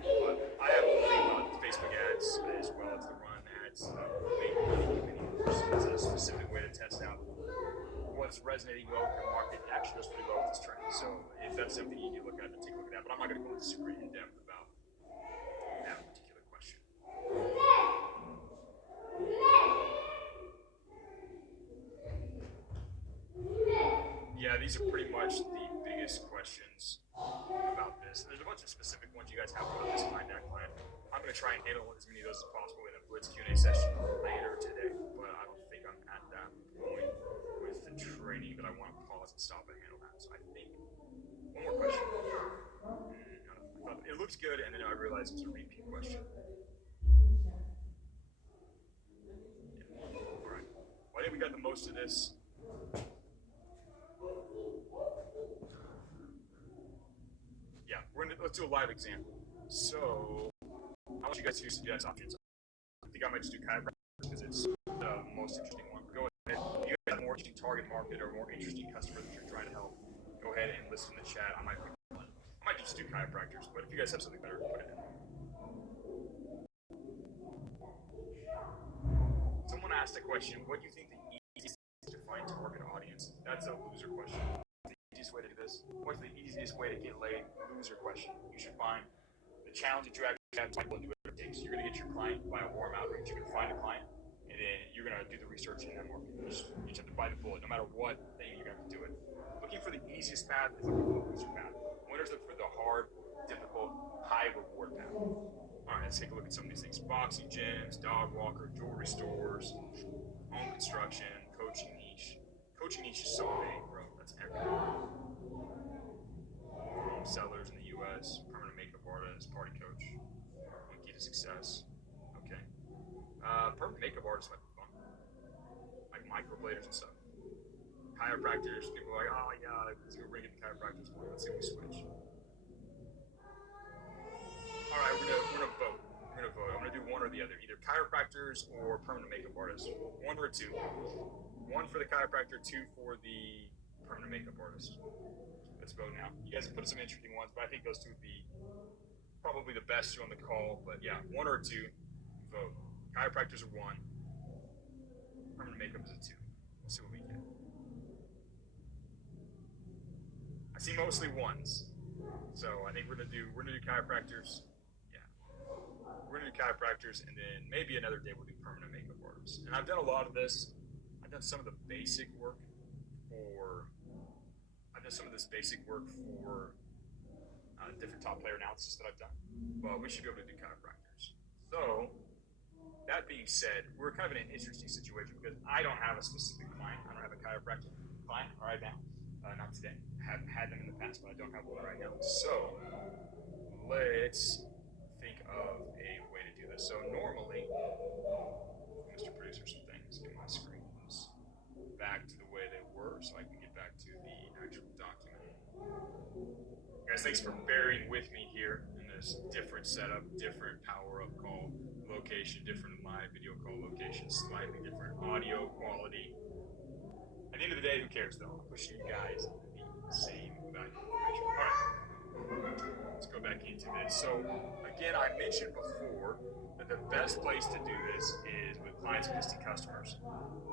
But I have a thing on Facebook ads as well as the run ads. It's a specific way to test out what's resonating well with your market. It actually goes pretty well with this trend. So if that's something you need to look at, then take a look at that. But I'm not going to go into super in depth about that particular question. Yeah, these are pretty much the biggest questions about this. There's a bunch of specific ones you guys have about this client, that client. I'm going to try and handle as many of those as possible in a Blitz Q&A session later today, but I don't think I'm at that point with the training that I want to pause and stop and handle that. So I think one more question. It looks good, and then I realized it's a repeat question. All right. Well, I think we got the most of this. Yeah, let's do a live example. So I want you guys to suggest options. I think I might just do chiropractic because it's the most interesting one. Go ahead. If you guys have a more interesting target market or more interesting customer that you're trying to help, go ahead and listen in the chat. I might just do chiropractors, but if you guys have something better, put it in. Someone asked a question, what do you think the easiest to find target audience? That's a loser question. What's the easiest way to do this? What's the easiest way to get laid? Loser question. You should find the challenge that you actually have to do what it takes. You're going to get your client by a warm outreach. You're going to find a client, and then you're going to do the research in that market. You just have to bite the bullet. No matter what thing, you're going to have to do it. Looking for the easiest path is looking for the loser path. Winners look for the hard, difficult, high reward path. All right, let's take a look at some of these things. Boxing gyms, dog walker, jewelry stores, home construction, coaching niche. Coaching niche is so big, bro. That's everything. Home sellers in the U.S., permanent makeup artist, party coach, one key to success. Okay. Permanent makeup artist might be fun. Like microbladers and stuff. Chiropractors, people are like, oh yeah, let's go bring in the chiropractors. Let's see if we switch. All right, we're gonna vote. I'm gonna do one or the other, either chiropractors or permanent makeup artists. One or two. One for the chiropractor, two for the permanent makeup artist. Let's vote now. You guys have put some interesting ones, but I think those two would be probably the best two on the call. But yeah, one or two, vote. Chiropractors are one. Permanent makeup is a two. We'll see what we get. I see mostly ones, so I think we're gonna do chiropractors. We're going to do chiropractors, and then maybe another day we'll do permanent makeup artists. And I've done a lot of this. I've done some of the basic work for different top player analysis that I've done. But we should be able to do chiropractors. So, that being said, we're kind of in an interesting situation because I don't have a specific client. I don't have a chiropractic client right now. Not today. I haven't had them in the past, but I don't have one right now. So, let's think of a way to do this. So normally, Mr. Producer, some things, get my screens back to the way they were so I can get back to the actual document. Guys, thanks for bearing with me here in this different setup, different power-up call location, different live video call location, slightly different audio quality. At the end of the day, who cares though? I'm pushing you guys the same value information. All right, let's go back into this. So again, I mentioned before that the best place to do this is with clients' existing customers.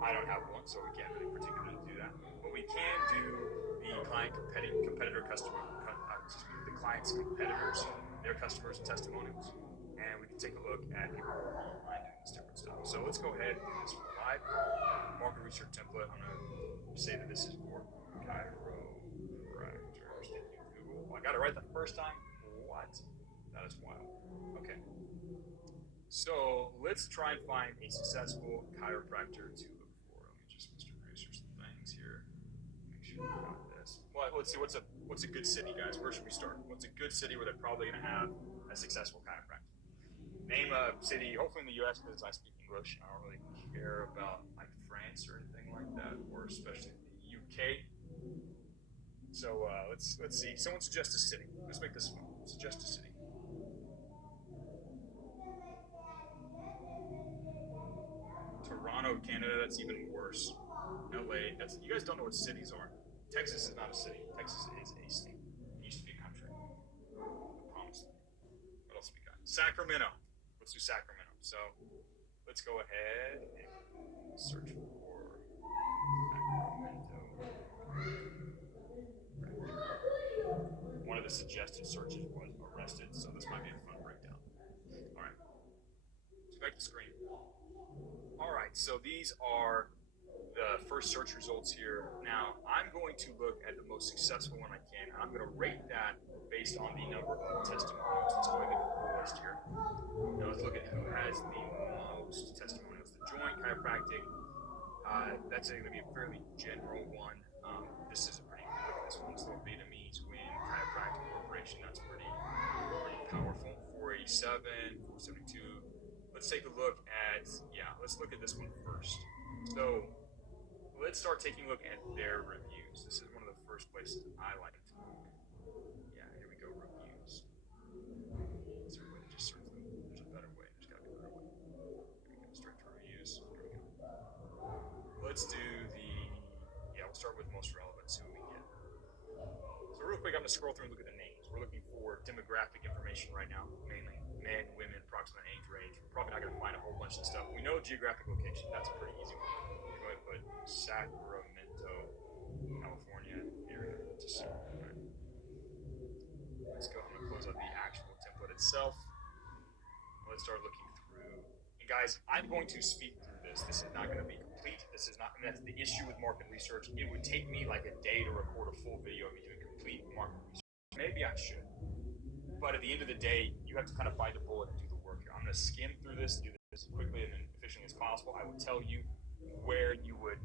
I don't have one, so we can't really particularly do that. But we can do the competitor customer, the client's competitors, their customers and testimonials, and we can take a look at people who are online doing this different stuff. So let's go ahead and do this for live market research template. I'm going to say that this is for chiropractors. Google. Well, I got it right the first time. What? That is wild. Okay. So let's try and find a successful chiropractor to look for. Let me just Mr. Producer some things here. Make sure we got this. Well, let's see what's a good city, guys. Where should we start? What's a good city where they're probably going to have a successful chiropractor? Name a city, hopefully in the U.S. because I speak English. I don't really care about like France or anything like that, or especially the UK. So let's see. Someone suggest a city. Let's make this fun. Suggest a city. Toronto, Canada. That's even worse. LA. You guys don't know what cities are. Texas is not a city. Texas is a state. It used to be a country. I promise you. What else we got? Sacramento. Let's do Sacramento. So let's go ahead and search for Sacramento. One of the suggested searches was arrested, so this might be a fun breakdown. All right. So back to screen. All right. So these are the first search results here. Now, I'm going to look at the most successful one I can, and I'm going to rate that based on the number of testimonials. Let's go ahead and get the full list here. Now, let's look at who has the most testimonials. The Joint Chiropractic, that's going to be a fairly general one. This is a pretty good look at this one. It's the Vietnamese Win Chiropractic Corporation. That's pretty powerful. 487, 472. Let's take a look at, let's look at this one first. So, let's start taking a look at their reviews. This is one of the first places I like to look. Yeah, here we go, reviews. Is there a way to just search them? There's a better way. There's got to be a better way. Here we go, straight to reviews. Here we go. Let's do we'll start with most relevant, see what we get. So real quick, I'm going to scroll through and look at the names. We're looking for demographic information right now, mainly men, women, approximate age range. We're probably not going to find a whole bunch of stuff. We know geographic location. That's a pretty easy one. Go ahead and put Sacramento, California area to serve. Right. Let's go. I'm going to close out the actual template itself. Let's start looking through. And guys, I'm going to speed through this. This is not going to be complete. This is not, and that's the issue with market research. It would take me like a day to record a full video of me doing complete market research. Maybe I should. But at the end of the day, you have to kind of bite the bullet and do the work here. I'm going to skim through this, do this as quickly and efficiently as possible. I will tell you where you would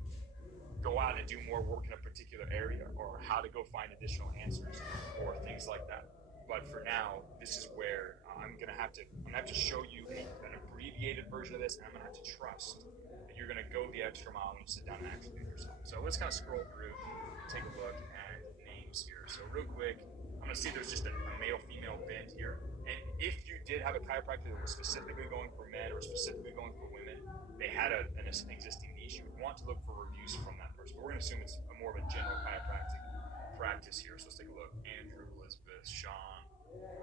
go out and do more work in a particular area, or how to go find additional answers, or things like that. But for now, this is where I'm gonna have to show you an abbreviated version of this, and I'm gonna have to trust that you're gonna go the extra mile when you sit down and actually do it yourself. So let's kind of scroll through, take a look at names here. So real quick, I'm gonna see if there's just a male-female bent here. And if you did have a chiropractor that was specifically going for men or specifically going for women, they had an existing niche, you would want to look for reviews from that person. But we're going to assume it's more of a general chiropractic practice here. So let's take a look. Andrew, Elizabeth, Sean,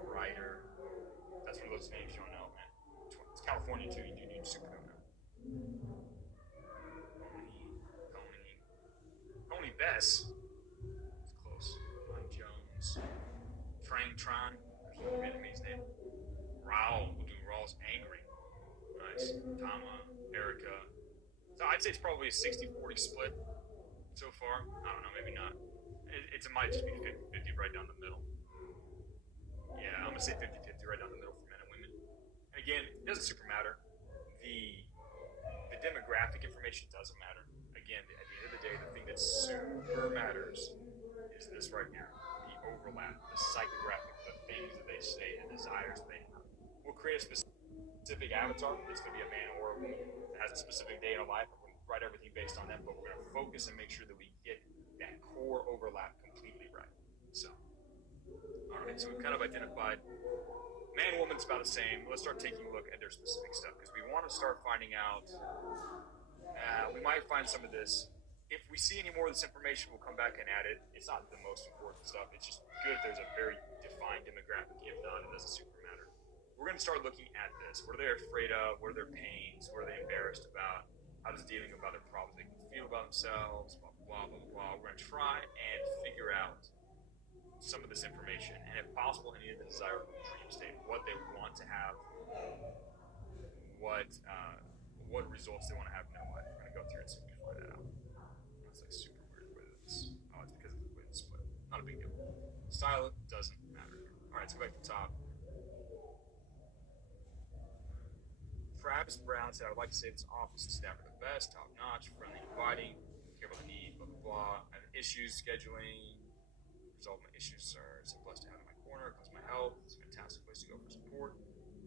Ryder. That's one of those names you don't know, man. It's California too. You need super know now. Tony Bess. It's close. Mike Jones. Tron. There's a Vietnamese name. Raul. We'll do Raul's Angry. Nice. Tama. Erica. So I'd say it's probably a 60-40 split so far. I don't know, maybe not. It might just be 50-50 right down the middle. Yeah, I'm going to say 50-50 right down the middle for men and women. And again, it doesn't super matter. The demographic information doesn't matter. Again, at the end of the day, the thing that super matters is this right here. The overlap, the psychographic, the things that they say, the desires they have. We'll create a specific avatar. It's going to be a man or a woman that has a specific day in their life. We're going to write everything based on them, but we're going to focus and make sure that we get that core overlap completely right. So, all right, so we've kind of identified man, woman's about the same. Let's start taking a look at their specific stuff, because we want to start finding out. We might find some of this. If we see any more of this information, we'll come back and add it. It's not the most important stuff. It's just good if there's a very defined demographic. If not, it doesn't super matter. We're going to start looking at this. What are they afraid of? What are their pains? What are they embarrassed about? How does dealing about their problems make them feel about themselves? Blah, blah, blah, blah. We're going to try and figure out some of this information, and if possible, any of the desirable dream state, what they want to have, what results they want to have in their life. We're going to go through and see if we can find that out. That's like super weird the way that it's, it's because of the way it's split. Not a big deal. Style doesn't matter. All right, let's go back to the top. Travis Brown said, I would like to say this office and staff are the best, top notch, friendly, inviting, care about the need, blah, blah, blah. I have issues scheduling, resolve my issues, sir. It's a blessed to have in my corner, because my health. It's a fantastic place to go for support,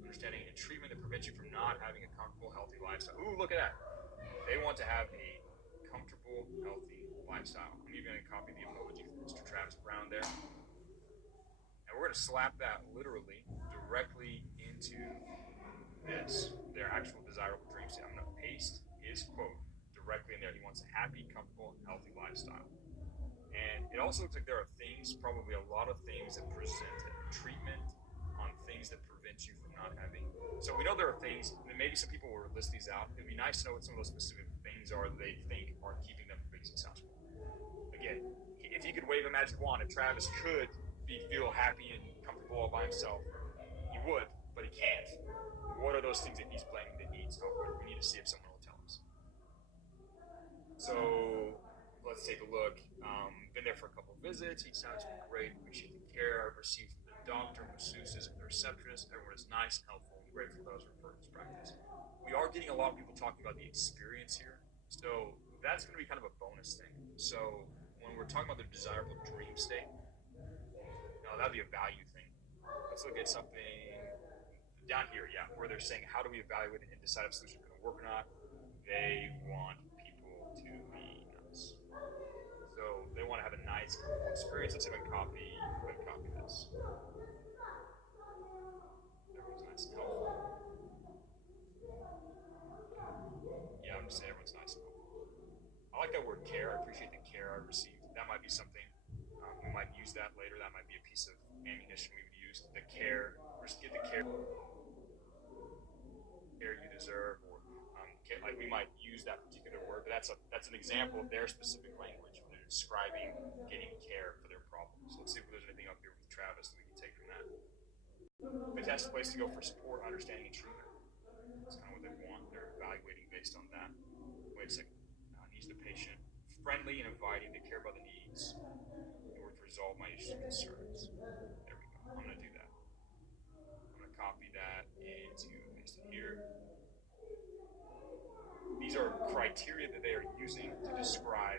understanding and treatment that prevents you from not having a comfortable, healthy lifestyle. Ooh, look at that. They want to have a comfortable, healthy lifestyle. I'm even going to copy the emoji from Mr. Travis Brown there. And we're going to slap that literally directly into this, their actual desirable dream state. I'm going to paste his quote directly in there. He wants a happy, comfortable, healthy lifestyle. And it also looks like there are things, probably a lot of things, that present treatment on things that prevent you from not having. So we know there are things, and maybe some people will list these out. It'd be nice to know what some of those specific things are that they think are keeping them from being successful. Again, if he could wave a magic wand and Travis could feel happy and comfortable all by himself, he would, but he can't. What are those things that he's claiming that needs help with? We need to see if someone will tell us. So let's take a look. Been there for a couple of visits. Each time it's been great. Appreciate the care I've received from the doctor, masseuses, and the receptionist. Everyone is nice and helpful and grateful for those referring to practice. We are getting a lot of people talking about the experience here. So that's going to be kind of a bonus thing. So when we're talking about the desirable dream state, that'd be a value thing. Let's look at something down here, where they're saying, how do we evaluate it and decide if solutions are going to work or not? They want people to be nice. So they want to have a nice, comfortable experience. Let's see if I can copy this. Everyone's nice and helpful. Yeah, I'm just saying everyone's nice and helpful. I like that word care. I appreciate the care I received. That might be something. We might use that later. That might be a piece of ammunition we would use. The care. Just get the care you deserve, or like we might use that particular word, but that's an example of their specific language when they're describing getting care for their problems. So let's see if there's anything up here with Travis that we can take from that. Fantastic place to go for support, understanding, and treatment. That's kind of what they want. They're evaluating based on that. Wait a second. Needs the patient. Friendly and inviting. They care about the needs in order to resolve my issues and concerns. There we go. I'm going to do that. I'm going to copy that into paste it here. these are criteria that they are using to describe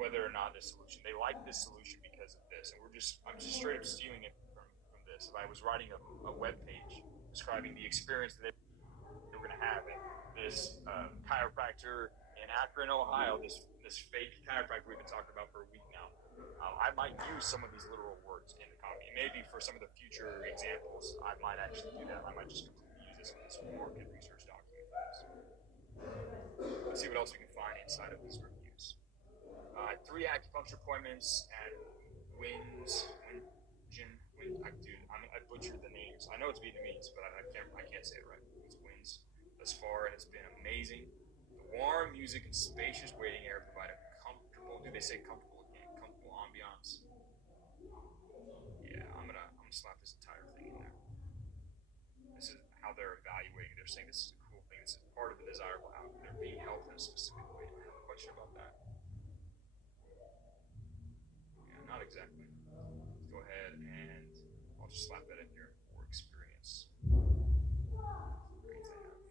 whether or not this solution, they like this solution because of this. And I'm just straight up stealing it from this. If I was writing a web page describing the experience that they were going to have at this chiropractor in Akron, Ohio, this fake chiropractor we've been talking about for a week now, I might use some of these literal words in the copy. Maybe for some of the future examples, I might actually do that. I might just completely use this as market research document for this. Let's see what else we can find inside of these reviews. 3 acupuncture appointments at I butchered the names. I know it's Vietnamese, but I can't say it right. It's Wins thus far, and it's been amazing. The warm music and spacious waiting area provide a comfortable. Do they say comfortable again? Comfortable ambiance. Yeah, I'm gonna slap this entire thing in there. This is how they're evaluating. They're saying this is a cool thing. This is part of the desirable outcome. They're being held in a specific way. Do I have a question about that? Yeah, not exactly. Let's go ahead and I'll just slap that in here for experience.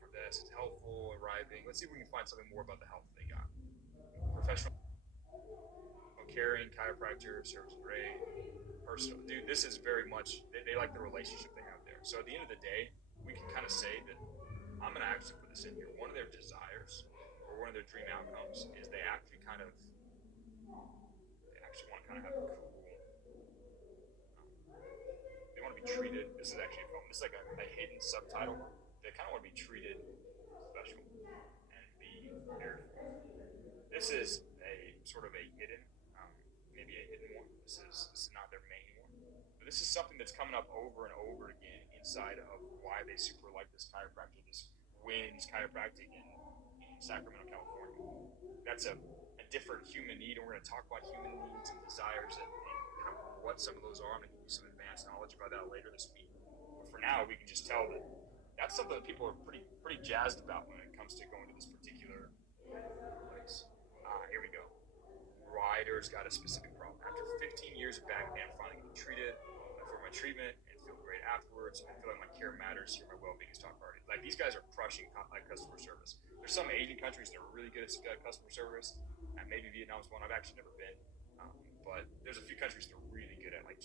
For this, it's helpful, arriving. Let's see if we can find something more about the health they got. Professional caring, chiropractor, service great, personal. Dude, this is very much, they like the relationship they have there. So at the end of the day, we can kind of say that I'm going to actually put this in here. One of their desires or one of their dream outcomes is they actually want to kind of have a cool, they want to be treated. This is actually a poem. This is like a hidden subtitle. They kind of want to be treated special and be cared for. This is a sort of a hidden, maybe a hidden one. This is not their main one. But this is something that's coming up over and over again inside of why they super like this chiropractor, this Wins Chiropractic in Sacramento, California. That's a different human need, and we're going to talk about human needs and desires and kind of what some of those are. I'm going to give you some advanced knowledge about that later this week. But for now, we can just tell that that's something that people are pretty jazzed about when it comes to going to this particular place. Here we go. Rider's got a specific problem. After 15 years of back pain, I'm finally getting treated for my treatment and feel great afterwards. I feel like my care matters here. My well-being is top priority. Like, these guys are crushing customer service. There's some Asian countries that are really good at customer service, and maybe Vietnam's one. I've actually never been, but there's a few countries that are really good at, like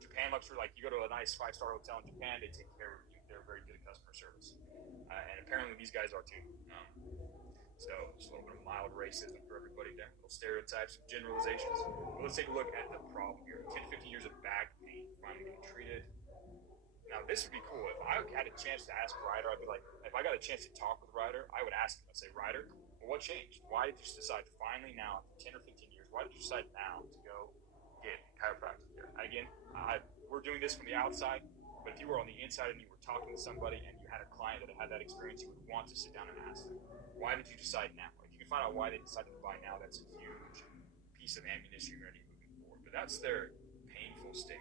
Japan looks for, like, you go to a nice 5-star hotel in Japan, they take care of you. They're very good at customer service, and apparently these guys are too. So just a little bit of mild racism for everybody there. Little stereotypes, generalizations. But let's take a look at the problem here. 10 to 15 years of back pain, finally getting treated. Now, this would be cool. If I had a chance to ask Ryder, I'd be like, if I got a chance to talk with Ryder, I would ask him. I'd say, Ryder, well, what changed? Why did you decide finally now, after 10 or 15 years, why did you decide now to go get chiropractic care? Again, we're doing this from the outside, but if you were on the inside and you were talking to somebody and you had a client that had that experience, you would want to sit down and ask them, why did you decide now? If you can find out why they decided to buy now, that's a huge piece of ammunition you're ready moving forward. But that's their painful state.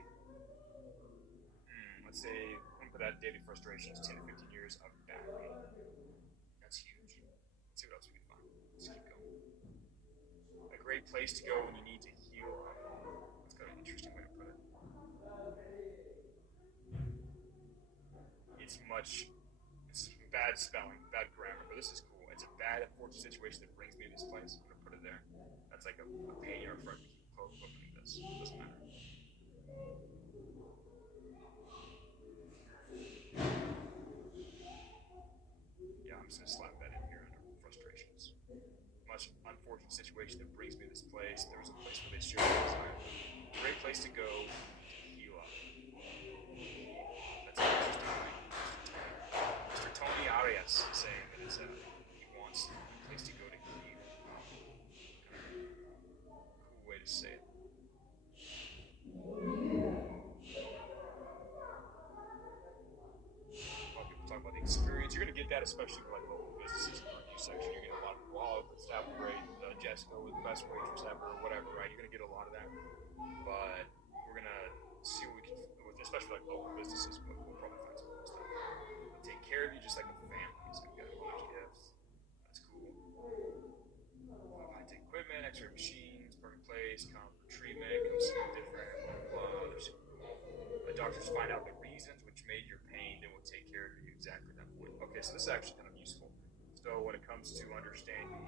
Let's say, I'm going to put that daily frustrations, 10 to 15 years of back pain. That's huge. Let's see what else we can find. Let's keep going. A great place to go when you need to heal. That's kind of an interesting way to put it. It's bad spelling, bad grammar, but this is cool. It's a bad, unfortunate situation that brings me to this place. I'm going to put it there. That's like a pain or a front to keep opening this. It doesn't matter. Yeah, I'm just going to slap that in here under frustrations. Much unfortunate situation that brings me to this place. There was a place where they shared a desire. Great place to go to heal up. That's an interesting thing. Mr. Tony Arias is saying that he wants a place to go to heal. Cool way to say it. Talk about the experience. You're going to get that, especially with like local businesses in the review section. You're going to get a lot of staff great, Jessica was the best waitress ever, or whatever, right? You're going to get a lot of that. But we're going to see what we can, especially like local businesses, we'll probably find some cool stuff. They'll take care of you just like a family. So you got a bunch of gifts. That's cool. High-tech equipment, X-ray machines, perfect place, come for treatment, come see different, blah, blah, blah. The doctors find out the reasons which made your pain, then we'll take care of you exactly at that point. Okay, so this is actually kind of useful. So when it comes comes to understanding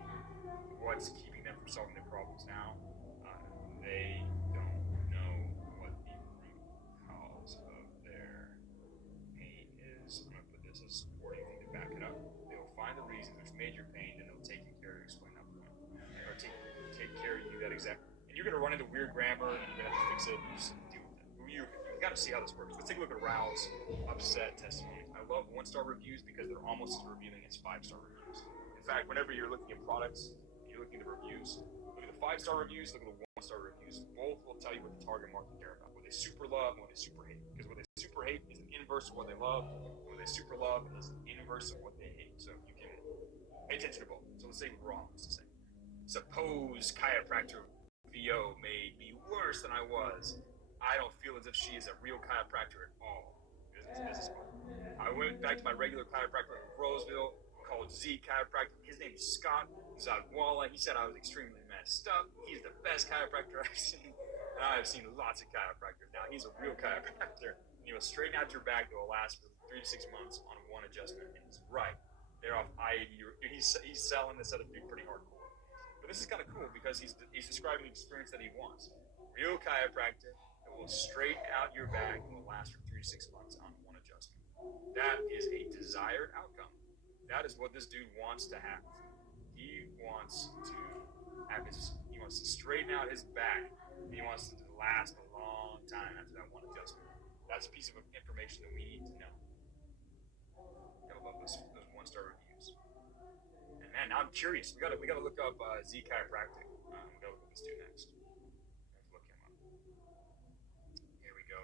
what's keeping them from solving their problems now, they don't know what the root cause of their pain is. I'm going to put this as supporting thing to back it up. They'll find the reasons which made your pain, and they'll take care of you, explain that point. Or take care of you that exact. And you're going to run into weird grammar, and you're going to have to fix it, and just deal with it. You got to see how this works. Let's take a look at Raoul's upset testimonies. I love 1-star reviews because they're almost as revealing as 5-star reviews. In fact, whenever you're looking at products, you're looking at the reviews, look at the 5-star reviews, look at the 1-star reviews. Both will tell you what the target market care about, what they super love and what they super hate. Because what they super hate is an inverse of what they love, and what they super love is an inverse of what they hate. So you can pay attention to both. So let's say we're wrong. It's the same. Suppose chiropractor VO made me worse than I was. I don't feel as if she is a real chiropractor at all. Business model. I went back to my regular chiropractor in Roseville called Z Chiropractic. His name is Scott Zagwala. He said I was extremely messed up. He's the best chiropractor I've seen. And I've seen lots of chiropractors. Now, he's a real chiropractor. He will straighten out your back. It will last for 3 to 6 months on one adjustment. And he's right. They're off IAD. He's selling this at a pretty hardcore. But this is kind of cool because he's describing the experience that he wants. Real chiropractor. Will straighten out your back and will last for 3 to 6 months on one adjustment. That is a desired outcome. That is what this dude wants to have. He wants to straighten out his back. And he wants it to last a long time after that one adjustment. That's a piece of information that we need to know. Gotta love those 1-star reviews. And man, now I'm curious. We gotta look up Z Chiropractic. We gotta look at this dude next.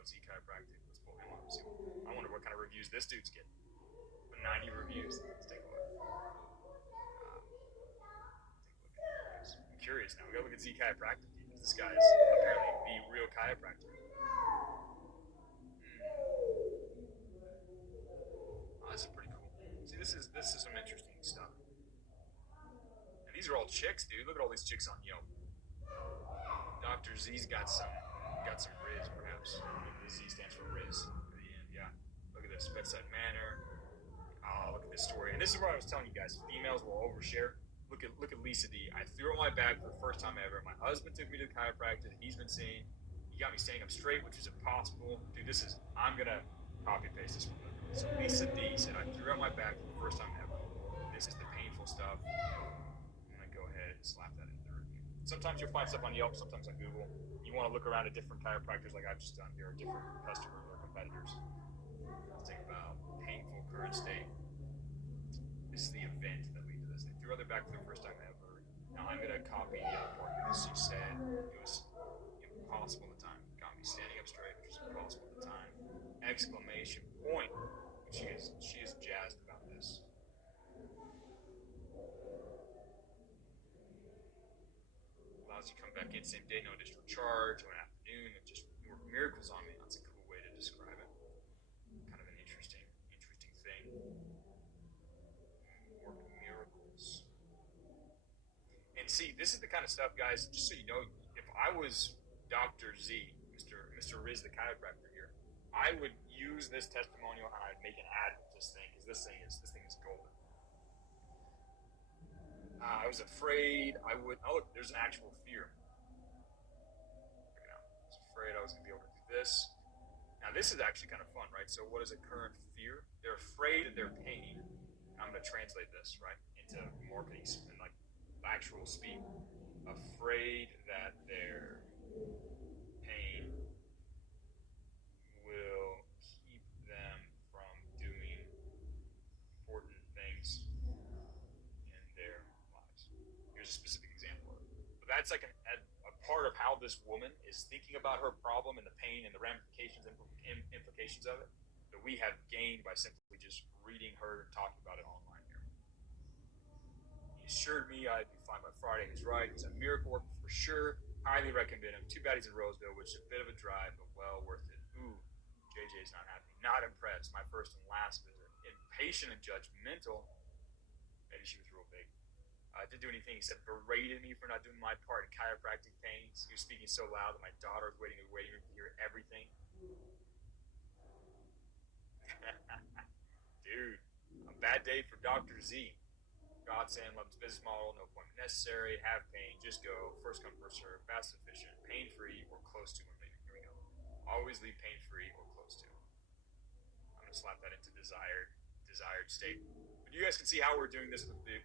Z Chiropractic. Let's pull him up. See I wonder what kind of reviews this dude's getting. 90 reviews. Let's take a look. I'm curious now. We gotta look at Z Chiropractic because this guy is apparently the real chiropractor. Oh, this is pretty cool. See, this is some interesting stuff. And these are all chicks, dude. Look at all these chicks on Yelp. Dr. Z's got some Riz, perhaps. The Z stands for Riz at the end, yeah. Look at this, bedside manner. Oh, look at this story. And this is what I was telling you guys. Females will overshare. Look at Lisa D. I threw out my back for the first time ever. My husband took me to the chiropractor that he's been seeing. He got me standing up straight, which is impossible. Dude, I'm going to copy and paste this one. So Lisa D said, I threw out my back for the first time ever. This is the painful stuff. I'm going to go ahead and slap that into the review. Sometimes you'll find stuff on Yelp, sometimes on Google. You want to look around at different chiropractors like I've just done here, or different customers or competitors. Let's think about painful current state. This is the event that leads to this. They threw out their back for the first time ever. Now I'm going to copy the part here. She said it was impossible at the time. Got me standing up straight, which was impossible at the time. Exclamation point. She is jazzed about this. Allows you to come back in same day, no additional charge, one afternoon, and just work miracles on me. That's a cool way to describe it. Kind of an interesting thing. Work miracles. And see, this is the kind of stuff, guys, just so you know, if I was Dr. Z, Mr. Riz, the chiropractor here, I would use this testimonial and I'd make an ad with this thing, because this thing is golden. I was afraid I would. Oh, look, there's an actual fear. Check it out. I was afraid I was going to be able to do this. Now, this is actually kind of fun, right? So, what is a current fear? They're afraid of their pain. I'm going to translate this, right, into marketing and like actual speak. Afraid that their pain will keep them from doing important things in their lives. Here's a specific example of it. But that's like a part of how this woman is thinking about her problem and the pain and the ramifications and implications of it that we have gained by simply just reading her and talking about it online here. He assured me I'd be fine by Friday. He's right. He's a miracle worker for sure. Highly recommend him. Too bad he's in Roseville, which is a bit of a drive, but well worth it. Ooh, JJ's not happy. Not impressed. My first and last visit. Impatient and judgmental. Maybe she was real big. Didn't do anything except berated me for not doing my part in chiropractic pains. He was speaking so loud that my daughter was waiting in the waiting room to hear everything. Dude, a bad day for Dr. Z. Godsend, love this business model, no appointment necessary, have pain, just go, first come, first serve, fast and efficient, pain-free or close to when leaving. Here we go. Always leave pain-free or close to. I'm going to slap that into desired state. But you guys can see how we're doing this with the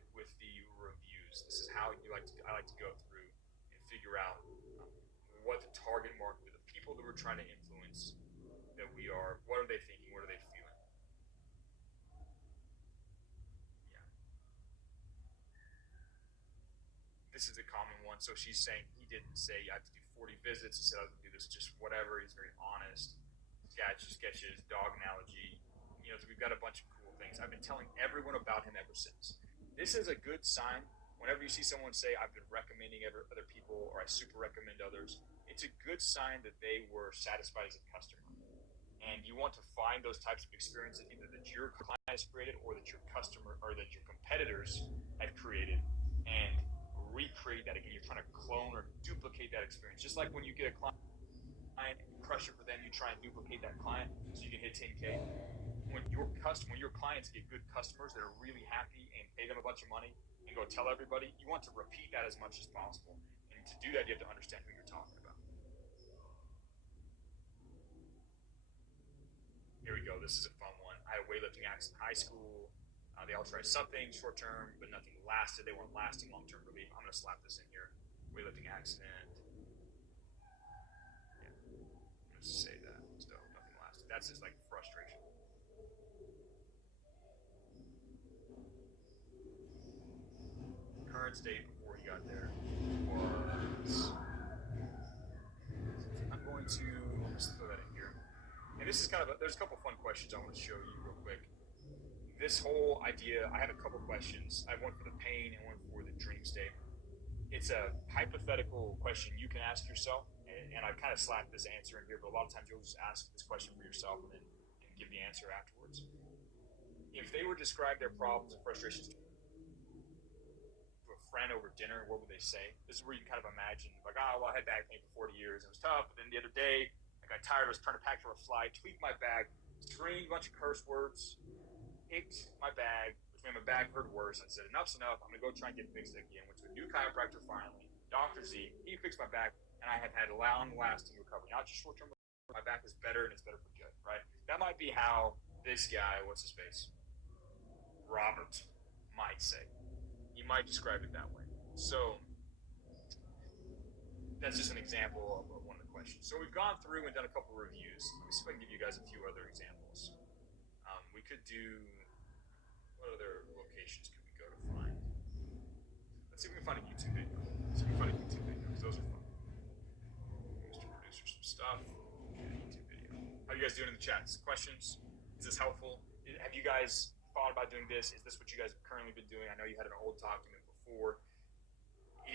reviews. This is how I like to go through and figure out what the target market, the people that we're trying to influence, that we are, what are they thinking, what are they feeling? Yeah. This is a common one. So she's saying he didn't say I have to do 40 visits. He said I have to do this just whatever. He's very honest. Sketches, dog analogy. You know, we've got a bunch of cool things. I've been telling everyone about him ever since. This is a good sign. Whenever you see someone say, I've been recommending other people, or I super recommend others, it's a good sign that they were satisfied as a customer. And you want to find those types of experiences either that your client has created or that your customer or that your competitors have created, and recreate that again. You're trying to clone or duplicate that experience. Just like when you get a client and you crush it for them, you try and duplicate that client so you can hit 10K. When your clients get good customers that are really happy and pay them a bunch of money and go tell everybody, you want to repeat that as much as possible. And to do that, you have to understand who you're talking about. Here we go. This is a fun one. I had a weightlifting accident in high school. They all tried something short term, but nothing lasted. They weren't lasting long term relief. I'm going to slap this in here. Weightlifting accident. Yeah. I'm going to say that. Still, nothing lasted. That's just like frustration. Current state before he got there was. I'm going to just throw that in here. And this is there's a couple fun questions I want to show you real quick. This whole idea, I have a couple questions. I have one for the pain and one for the dream state. It's a hypothetical question you can ask yourself, and I've kind of slapped this answer in here, but a lot of times you'll just ask this question for yourself and give the answer afterwards. If they would describe their problems and frustrations to a friend over dinner, what would they say? This is where you can kind of imagine, like, oh, well, I had back pain for 40 years. It was tough, but then the other day, I got tired. I was trying to pack for a flight, tweaked my bag, screamed a bunch of curse words, picked my bag, which made my bag hurt worse. I said, enough's enough. I'm going to go try and get fixed again. Went to a new chiropractor finally, Dr. Z. He fixed my back, and I have had long-lasting recovery. Not just short-term recovery. My back is better, and it's better for good, right? That might be how this guy, what's his face? Robert might say. He might describe it that way. So that's just an example of one of the questions. So we've gone through and done a couple of reviews. Let me see if I can give you guys a few other examples. We could do, what other locations could we go to find? Let's see if we can find a YouTube video. Because those are fun. Mr. Producer, some stuff. Okay, YouTube video. How are you guys doing in the chats? Questions? Is this helpful? Have you guys thought about doing this? Is this what you guys have currently been doing? I know you had an old document before.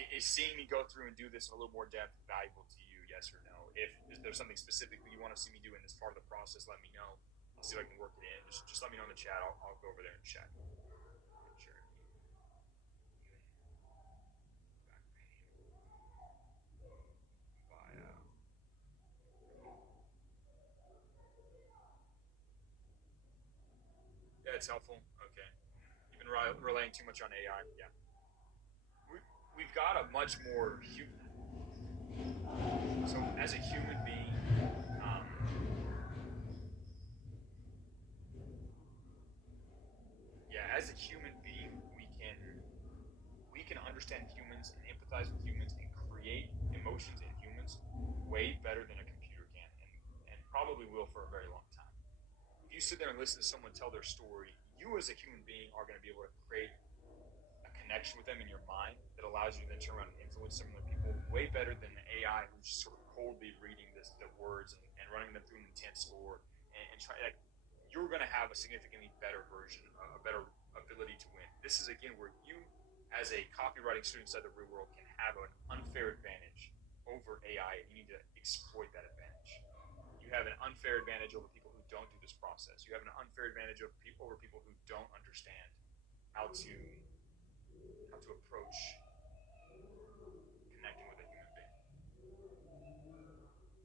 Is seeing me go through and do this in a little more depth valuable to you, yes or no? If there's something specifically you want to see me do in this part of the process, let me know. I'll see if I can work it in. Just let me know in the chat. I'll go over there and check. Sure. Yeah, it's helpful. Okay. You've been relying too much on AI. Yeah. We've got a much more human. So as a human being, as a human being, we can understand humans and empathize with humans and create emotions in humans way better than a computer can, and probably will for a very long time. If you sit there and listen to someone tell their story, you as a human being are going to be able to create a connection with them in your mind that allows you to then turn around and influence similar people way better than the AI who's just sort of coldly reading the words and running them through an intent score and try like. You're going to have a significantly better version, a better ability to win. This is, again, where you, as a copywriting student inside the real world, can have an unfair advantage over AI, and you need to exploit that advantage. You have an unfair advantage over people who don't do this process. You have an unfair advantage over people who don't understand how to approach connecting with a human being.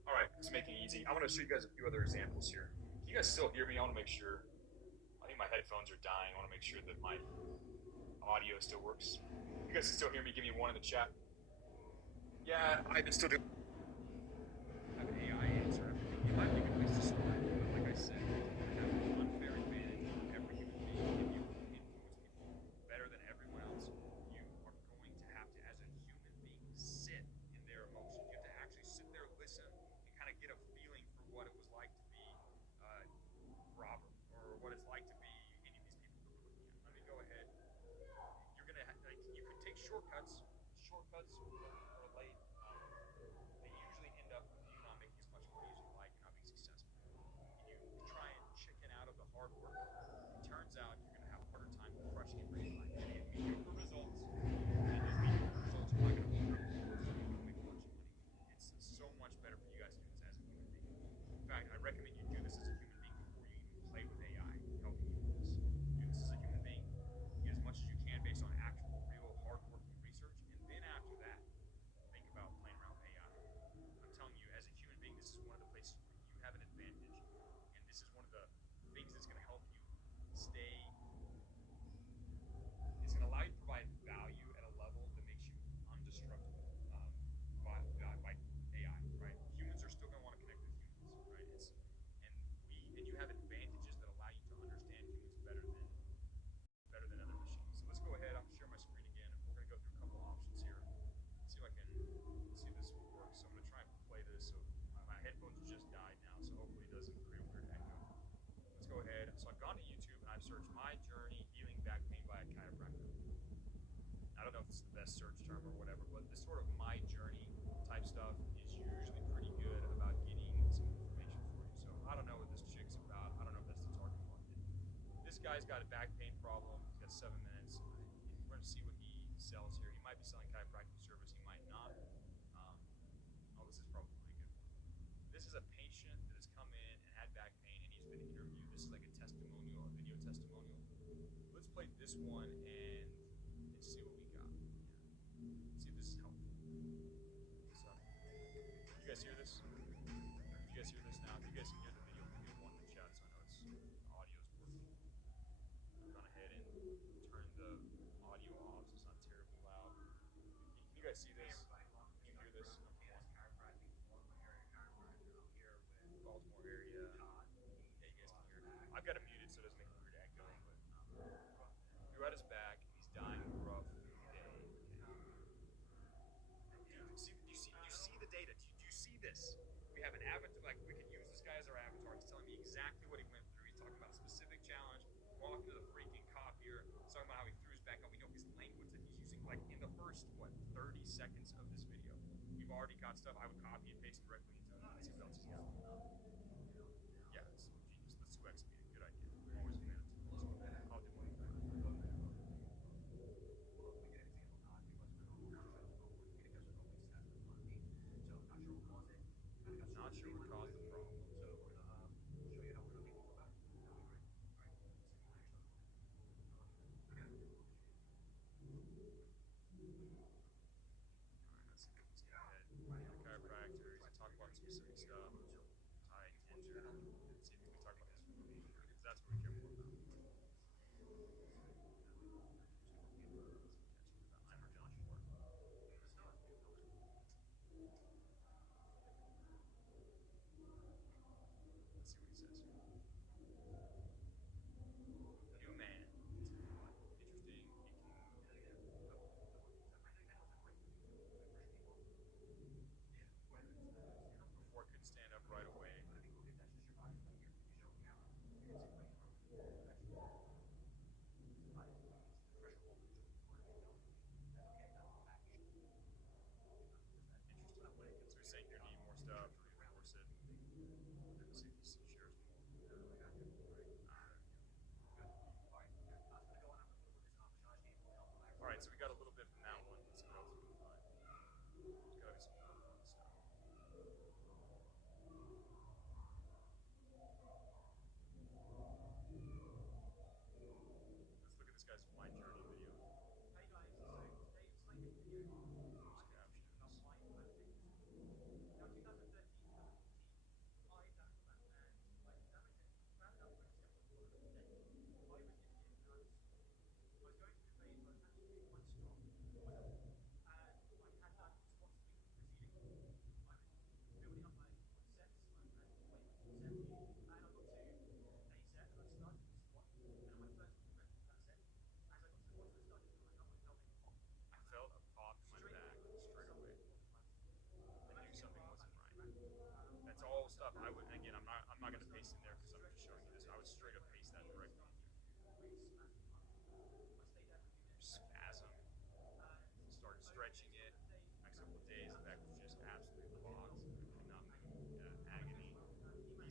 All right, let's make it easy. I want to show you guys a few other examples here. You guys still hear me? I want to make sure. I think my headphones are dying. I want to make sure that my audio still works. You guys can still hear me. Give me one in the chat. Yeah, I've been still doing. I have an AI answer. You might be a good place to start. But like I said, you have an unfair advantage over every human being. If you influence people better than everyone else, you are going to have to, as a human being, sit in their emotions. You have to actually sit there, listen, and kind of get a feeling for what it was like to be Robert, or what it's like to be any of these people that we're looking at. Let me go ahead. You're gonna like you can take shortcuts. Shortcuts are late. They usually end up with you not making as much money as you like and not being successful. And you try and chicken out of the hard work. It turns out you're gonna have a harder time crushing it later in life. You're gonna get mediocre results, and those mediocre results are not gonna hold up the course. You're gonna make a bunch of money. It's so much better for you guys to do this as a human being. In fact, I recommend you do this as a human being before you even play with AI helping you with this. Do this as a human being. Get as much as you can based on actual, real, hard-working research, and then after that, think about playing around with AI. I'm telling you, as a human being, this is one of the places where you have an advantage, and this is one of the things that's going to help you stay. It's going to allow you to provide value at a level that makes you undestructible by AI, right? Humans are still going to want to connect with humans, right? And you have advantages that allow you to understand humans better than other machines. So let's go ahead. I'm gonna share my screen again. We're gonna go through a couple options here. See if I can see if this works. So I'm gonna try and play this. So my headphones just died now, so hopefully it doesn't create a weird echo. Let's go ahead. So I've gone to YouTube and I've searched "my journey healing back pain by a chiropractor." I don't know if it's the best search term or whatever, but this sort of "my journey" type stuff is usually pretty good about getting some information for you. So I don't know what this chick's about. I don't know if that's the target market. This guy's got a back pain problem. He's got 7 minutes. We're going to see what he sells here. He might be selling chiropractic service. He might not. Oh, this is probably a good one. This is a patient that has come in and had back pain, and he's been interviewed. This is like a testimonial, a video testimonial. Let's play this one and see what we got. Yeah. See if this is helpful. So, you guys hear this? You guys hear this now? If you guys can hear the video, give me one in the chat so I know the audio's working. I've gone ahead and turned the audio off so it's not terribly loud. Can you guys see this? Can you hear this? Baltimore area. Yeah, you guys can hear it. I've got it muted so it doesn't make a weird echo, but throughout his back, he's dying a rough day. Do you see the data? Do you see this? We have an avatar, like we could use this guy as our avatar. He's telling me exactly what he went through. He's talking about a specific challenge, walking to the freaking copier, he's talking about how he threw his back up. We know his language that he's using, like in the first, 30 seconds of this video. We've already got stuff I would copy and paste directly into it. Let's see what else he's got. Yeah, it's genius. Let's 2x speed. Good idea. I'm always doing that. I'll do one. Not sure what caused the problem. Chiropractor, he's talking about specific stuff. Tight.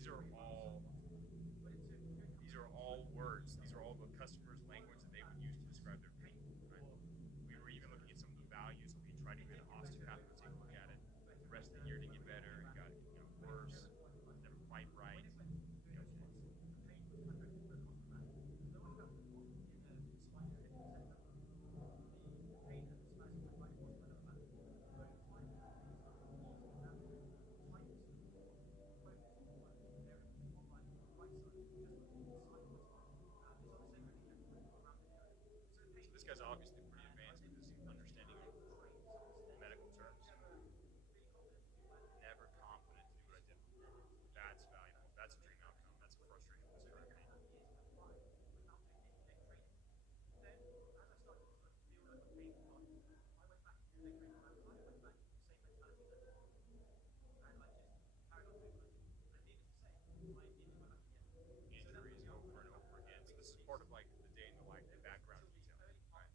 these are all words. These are all the customer's language that they would use to describe their pain. Right? We were even looking at some of the values. So we tried to get an osteopath to take a look at it. The rest of the year didn't get better. It got worse. Never quite right. So this guy's obviously pretty advanced with his understanding of medical terms. Never confident to do what I did before. That's valuable. That's a dream outcome. That's a frustration with this current pain. Injuries over and over again. So this is part of like the day in the life, the background detail, right?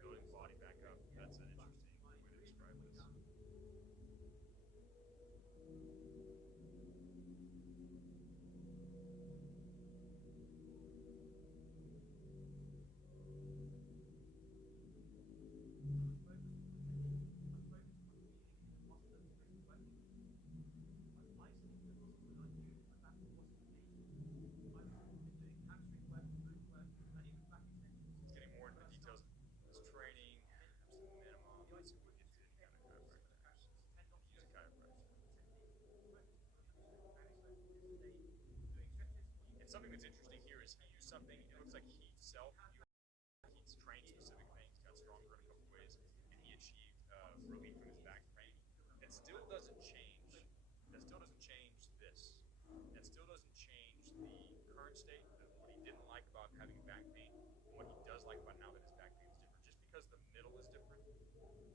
Building the mind body back up. So building the body back up. That's an interesting way to describe this. It's getting more into the details of this training, absolute minimum. Let's see if we get to any kind of chiropractors. Use a chiropractor. And something that's interesting here is he used something, it looks like Heath self, Heath's trained specific things, got stronger in a couple ways, and he achieved relief from his back pain. That still doesn't change. That still doesn't change this. That still doesn't change the current state, what he didn't like about having back pain, and what he does like about now that his back pain is different. Just because the middle is different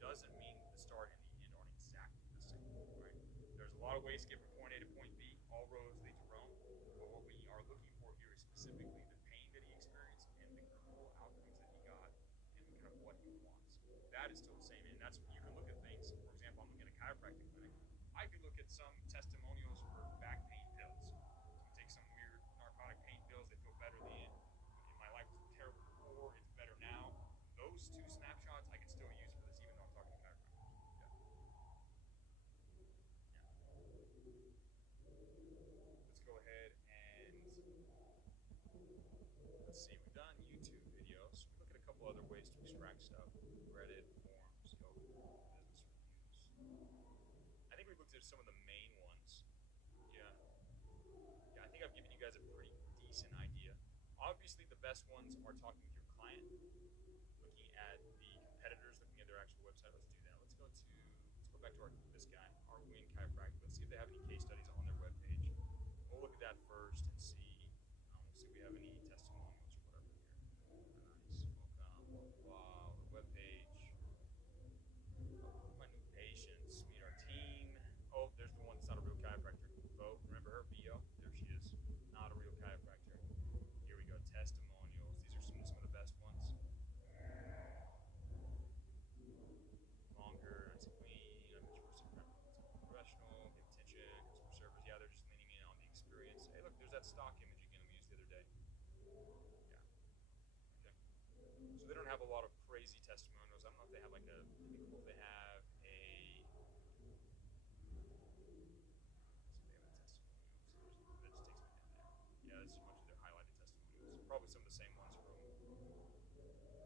doesn't mean the start and the end aren't exactly the same, right? There's a lot of ways to get from point A to point B. All roads lead to Rome. But what we are looking for here is specifically the pain that he experienced and the cool outcomes that he got and kind of what he wants. That is still the same. And that's, you can look at things. For example, I'm looking at a chiropractic clinic. I could look at some testimonials for back pain pills. Some take some weird narcotic pain pills. They feel better than my life was terrible before. It's better now. Those two snapshots I can still use for this, even though I'm talking to chiropractors. Let's go ahead and let's see. We've done YouTube videos. We look at a couple other ways to extract stuff: Reddit, forums, Yelp, business reviews. I think we looked at some of the main ones. Yeah. I think I've given you guys a pretty decent idea. Obviously, the best ones are talking with your client, looking at the competitors, looking at their actual website. Let's do that. Let's go back to this guy, our Win Chiropractic. Let's see if they have any case studies on their webpage. We'll look at that first and see. We'll see if we have any testimonials or whatever here. Nice. Welcome. Wow. The webpage. My new patients. Meet our team. Oh, there's the one that's not a real chiropractor. Bo. Remember her? Bo. There she is. Not a real chiropractor. Here we go. Testimonials. These are some of the best ones. Longer. It's clean. Professional. Give attention. Customer service. Yeah, they're just leaning in on the experience. Hey, look, there's that stock image again we used the other day. Yeah. Okay. So they don't have a lot of crazy testimonials. I don't know if they have like a. It'd be cool if they have a. Let's see if they have a testimonials. That just takes me down there. Yeah, that's a bunch of their highlighted testimonials. Probably some of the same ones from.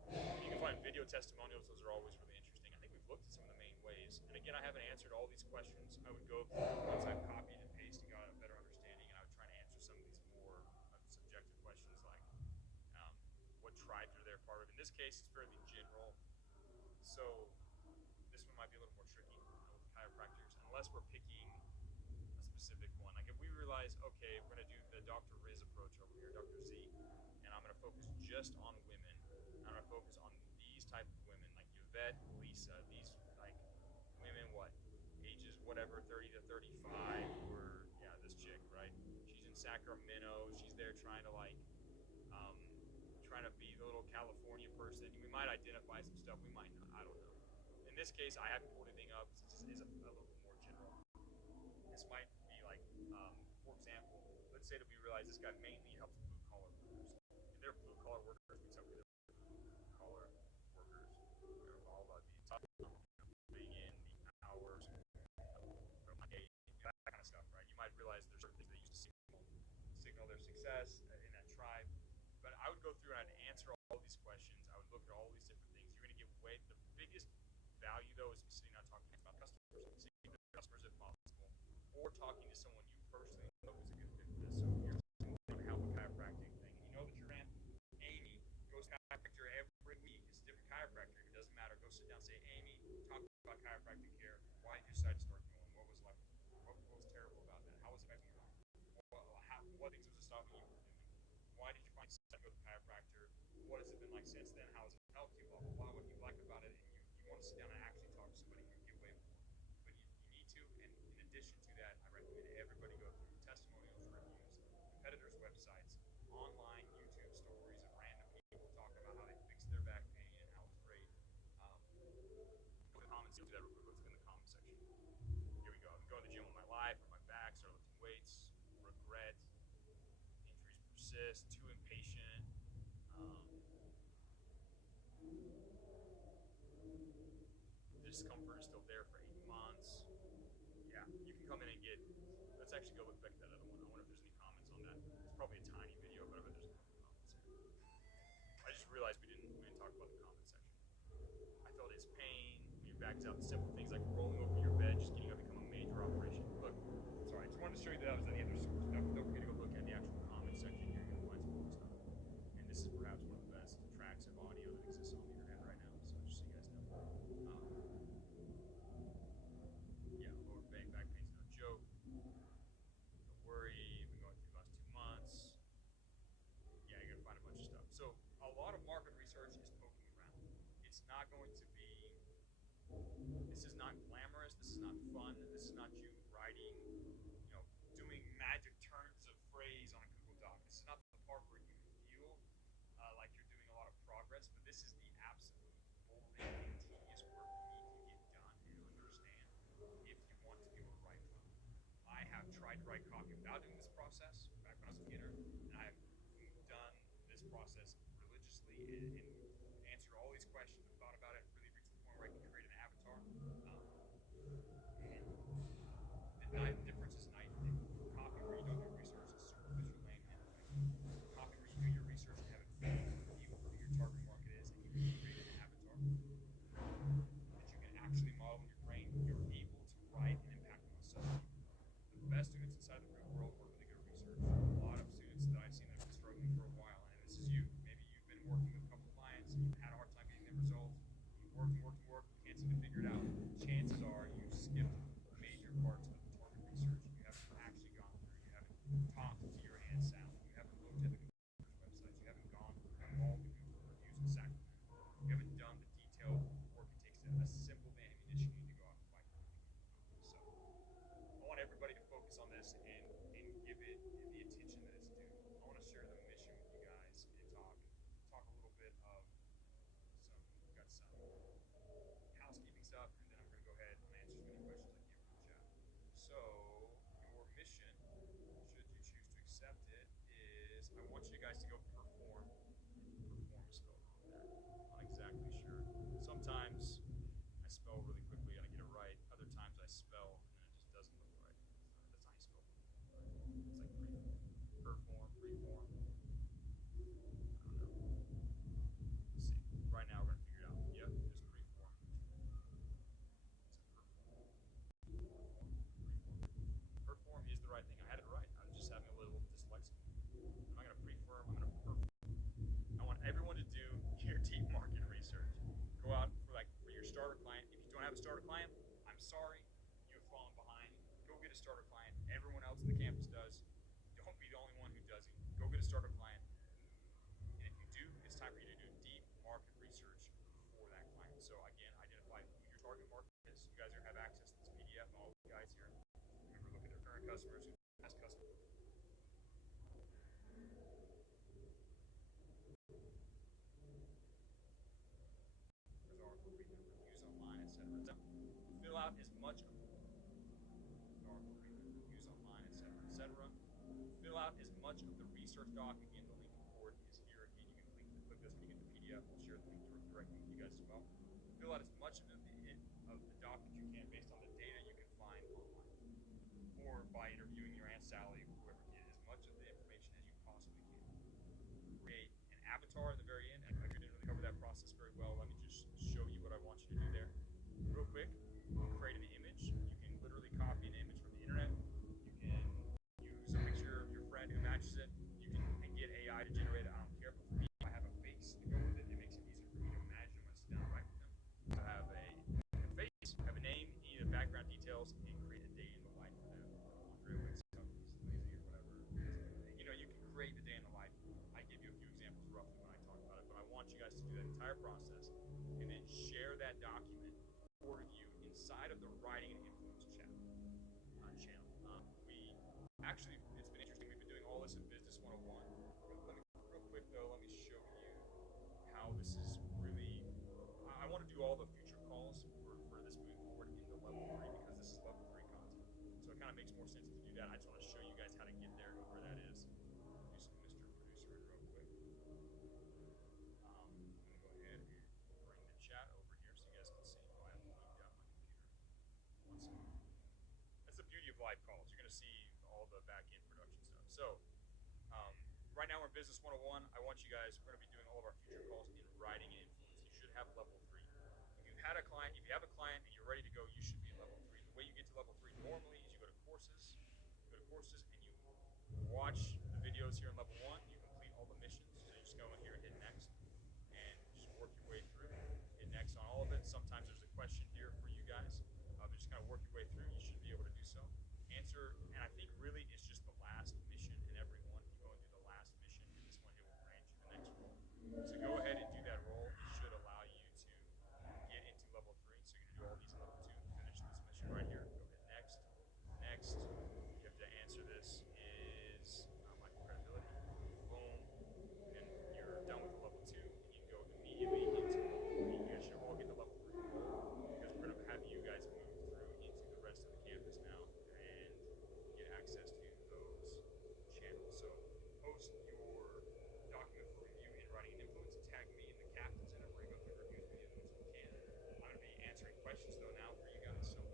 You can find video testimonials. Those are always really interesting. I think we've looked at some of the main ways. And again, I haven't answered all these questions. I would go through once I've copied and pasted, got a better understanding, and I would try to answer some of these more subjective questions like what tribes are there part of. In this case, it's fairly general. So this one might be a little more tricky with chiropractors, unless we're picking a specific one. Like if we realize, okay, we're going to do the Dr. Riz approach over here, Dr. Z, and I'm going to focus just on women. I'm going to focus on these type of women, like Yvette, Lisa, these like women, what, ages whatever, 30 to 35, or yeah, this chick, right? She's in Sacramento. She's there trying to like, trying to be the little California person. We might identify some stuff. We might not. I don't know. this case, I haven't pulled anything up since this is a little bit more general. This might be like, for example, let's say that we realize this guy mainly helps blue collar workers. And they're blue collar workers, we tell them they're blue collar workers. They're all about the top, putting in the hours, that kind of stuff, right? You might realize there's certain things they use to signal their success in that tribe. But I would go through and I'd answer all these questions. I would look at all these different things. You're going to get way the biggest value though is sitting down talking about customers, seeing the customers if possible, or talking to someone you personally know who's a good fit for this. So you're sitting down to help a chiropractic thing, and you know that your aunt Amy goes to chiropractor every week. It's a different chiropractor. It doesn't matter. Go sit down and say, Amy, talk about chiropractic care. Why did you decide to start going? What was like? What was terrible about that? How was it making you wrong? What things was it stopping you from doing? Why did you find yourself to go to the chiropractor? What has it been like since then? How has it helped you? Blah, blah, blah. What do you like about it? And you want to sit down and actually talk to somebody who can get way more. But you need to, and in addition to that, I recommend everybody go through testimonials, reviews, competitors' websites, online YouTube stories of random people talking about how they fixed their back pain and how it's great. Go to the comments, do that real quick. Let's look in the comment section. Here we go. I've been going to the gym all my life, on my back, started lifting weights, regret, injuries persist, too impatient. Discomfort is still there for 8 months. Yeah, you can come in and get. Let's actually go look back at that other one. I wonder if there's any comments on that. It's probably a tiny video, but I bet there's a couple comments here. I just realized we didn't talk about the comment section. I felt his pain when your back's out. Simple things like rolling over your bed, just getting up, become a major operation. Look, sorry, I just wanted to show you that I was at the other source. Don't forget to go look at the actual comment section. You're going to find some cool stuff. And this is perhaps one of the best tracks of audio that exists on the internet right now. So just so you guys know. Yeah, lower back pain's no joke. Don't worry, you've been going through the last 2 months. Yeah, you're gonna find a bunch of stuff. So a lot of market research is poking around. It's not going to be. This is not glamorous. This is not fun. This is not you writing, doing magic turns of phrase on a Google Doc. This is not the part where you feel like you're doing a lot of progress, but this is the absolute boring and tedious work you need to get done and understand if you want to be able to write well. I have tried to write copy without doing this process back when I was a beginner, and I have done this process religiously and answered all these questions and thought about it, really reached the point where I can create an avatar. And the difference is night and day. Copy where you don't do research is superficial, lame, and ineffective. Copy where you do your research and have it fit with you, who your target market is, and you can create an avatar that you can actually model in your brain. You're able to write and impact on such people. The best students inside the real world were really good at research. A lot of students that I've seen that have been struggling for a while, and this is you. Maybe you've been working with a couple clients and you've had a hard time getting the results. You work, you can't seem to figure it out. Chances are you've skipped major parts of the target research. You haven't actually gone through. You haven't talked to your hand sound. You haven't looked at the competitors' websites. You haven't gone through all the Google reviews and sacraments. You haven't done the detailed work it takes to assemble the ammunition you need to go out and fight. So I want everybody to focus on this and give it the attention that it's due. I want to share the mission with you guys and talk a little bit of we've got some housekeeping stuff, and then I'm going to go ahead and answer as many questions I can from the chat. So your mission, should you choose to accept it, is I want you guys to go perform. Perform is spelled wrong there. Not exactly sure. Sometimes I spell really quickly and I get it right. Other times I spell and then it just doesn't look right. That's not how you spell perform. It's like preform. Perform, preform. I don't know. Let's see. Right now we're going to figure it out. Yep, just preform. Perform is the right thing. I had it right. I was just having a little dyslexia. I'm not going to preform. I'm going to perform. I want everyone to do your deep market research. Go out for your starter client. If you don't have a starter client, I'm sorry, you've fallen behind. Go get a starter client. Everyone else in the campus does. Don't be the only one who doesn't. Go get a starter client. And if you do, it's time for you to do deep market research for that client. So again, identify who your target market is. You guys are have access to this PDF and all the guys here. Remember, look at their current customers, past customers. There's article reading reviews online, etc. out as much of the research doc. Again, the link for it is here. Again, you can click this when you get the PDF. I'll share the link directly with you guys as well. Fill out as much of the doc that you can based on the data you can find online, or by interviewing your Aunt Sally, whoever. Get as much of the information as you possibly can. Create an avatar at the very end. I didn't really cover that process very well. Let me just show you what I want you to do there. Real quick, create an image. You can literally copy an image from the internet. You can use a picture of your friend who matches it. You can get AI to generate it. I don't care. But for me, I have a face to go with it. It makes it easier for me to imagine when I sit down and write with them. So I have a face, have a name, any of the background details, and create a day in the life for them. Andre wakes up, he's lazy or whatever. You know, you can create the day in the life. I give you a few examples roughly when I talk about it, but I want you guys to do that entire process and then share that document for review inside of the Writing and Influence channel. We actually, it's been interesting. We've been doing all this in Business 101. Real quick though, let me show you how this is really. I want to do all the future calls for this moving forward into level 3 because this is level 3 content. So it kind of makes more sense to do that. I just want to show you guys how to get there and where that is. Do some Mr. Producer in real quick. I'm going to go ahead and bring the chat over here so you guys can see. Oh, I have to leave out my computer. One second. That's the beauty of live calls. You're going to see all the back-end production stuff. So right now we're in Business 101. I want you guys, we're going to be doing all of our future calls in Writing and Influence. You should have level 3. If you have a client and you're ready to go, you should be in level 3. The way you get to level 3 normally is you go to courses, and you watch the videos here in level 1. You complete all the missions. So you just go in here and hit next, and just work your way through. Hit next on all of it. Sometimes there's a question here for you guys. Just kind of work your way through. You should be able to do so. Answer, and I think really it's just the last mission in every one. If you go and do the last mission in this one, it will grant you the next role. So go ahead and do that role. It should allow you to get into level 3. So you're going to do all these in level 2. Finish this mission right here. Go hit next. Next. You have to answer this is my credibility. Boom. And you're done with the level 2. And you can go immediately into level 3. You guys should all get the level 3 role because we're going to have you guys move through into the rest of the campus now and get access to those channels. So post your document for review in Writing and Influence and tag me in the captains, and we're going to go through reviews with you as much as we can. I'm going to be answering questions though now for you guys, so we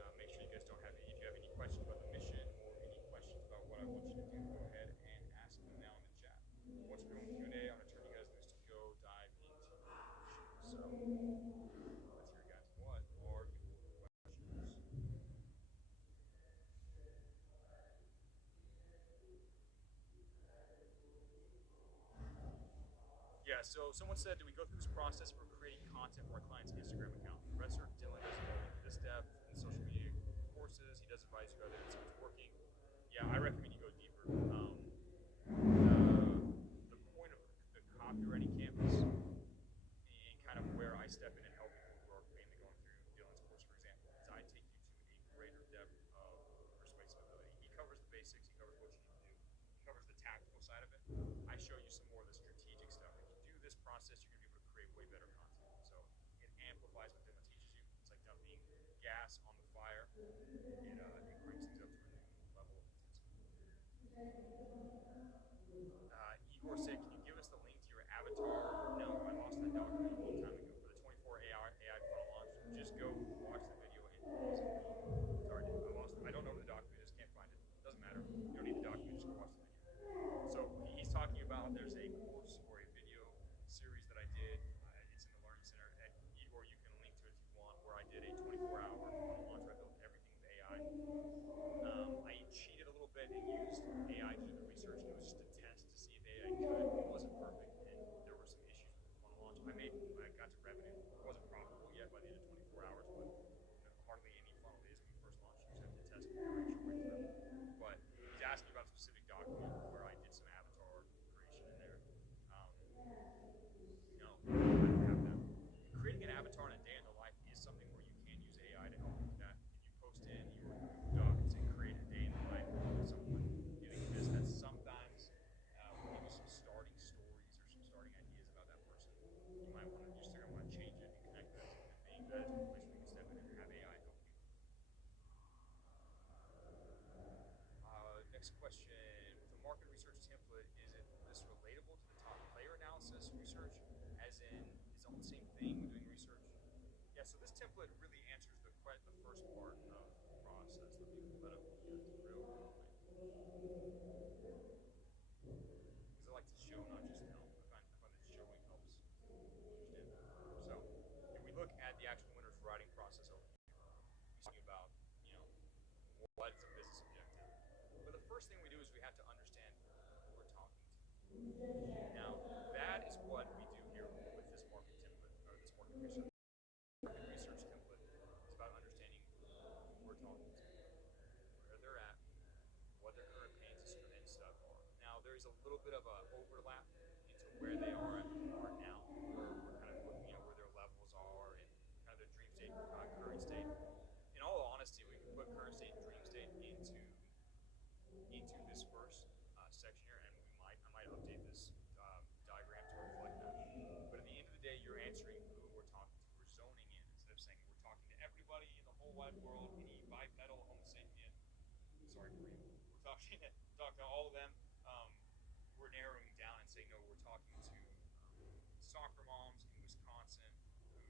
can make sure you guys don't have any. If you have any questions about the mission or any questions about what I want you to do, go ahead and ask them now in the chat. Once we're doing Q&A, I'm going to turn you guys loose to go dive into the mission. So let's hear, guys. What are your questions? Yeah, so someone said, do we go through this process for creating content for our client's Instagram account? Professor Dylan doesn't go into this depth in social media courses. He does advise you whether it's working. Yeah, I recommend you go deeper. The point of the copywriting campus and kind of where I step in and help people who are mainly going through Dylan's course, for example, is I take you to a greater depth of persuasive ability. He covers the basics. He covers what you need to do. He covers the tactical side of it. I show you some more of the strategic stuff. If you do this process, you're going to be able to create way better content. So it amplifies what Dylan teaches you. It's like dumping gas on the fire. It cranks things up to a new level of intensity. Igor said, can you give us the link to your avatar? No, I lost that document a long time ago. For the 24 AI funnel launch, just go watch the video and pause it. Sorry, I lost it. I don't know where the document is, can't find it. Doesn't matter. You don't need the document, just go watch the video. So he's talking about there's a course or a video series that I did. It's in the Learning Center at Igor. You can link to it if you want, where I did a 24-hour funnel launch where I built everything with AI. I cheated a little bit and used AI to do the research. It was just a test to see if AI could. It wasn't perfect, and there were some issues with the funnel launch. I got to revenue. It wasn't profitable yet by the end of 24 hours, but hardly any funnel is when you first launch. You just have to test and iterate your way through. But he's asking about a specific document where I did some avatar creation in there. thing when doing research? Yeah, so this template really answers the first part of the process. Let me pull that up here real quick. Because I like to show, not just tell. I find that showing helps understand that. So, if we look at the actual winner's writing process over here, we're talking about, what is a business objective. But the first thing we do is we have to understand who we're talking to. Now, that is what we do here with this market template, or this market research. Market research template is about understanding who we're talking to, where they're at, what their current pains and stuff are. Now, there's a little bit of a overlap into where they are now. We're kind of looking at where their levels are and kind of their dream state, current state. In all honesty, we can put current state and dream state into this first section here, and I might update this diagram to reflect that. But at the end of the day, you're answering who we're talking to. We're zoning in instead of saying we're talking to everybody in the whole wide world, any bipedal Homo sapien. Sorry, Kareem. We're talking to all of them. We're narrowing down and saying no. We're talking to soccer moms in Wisconsin who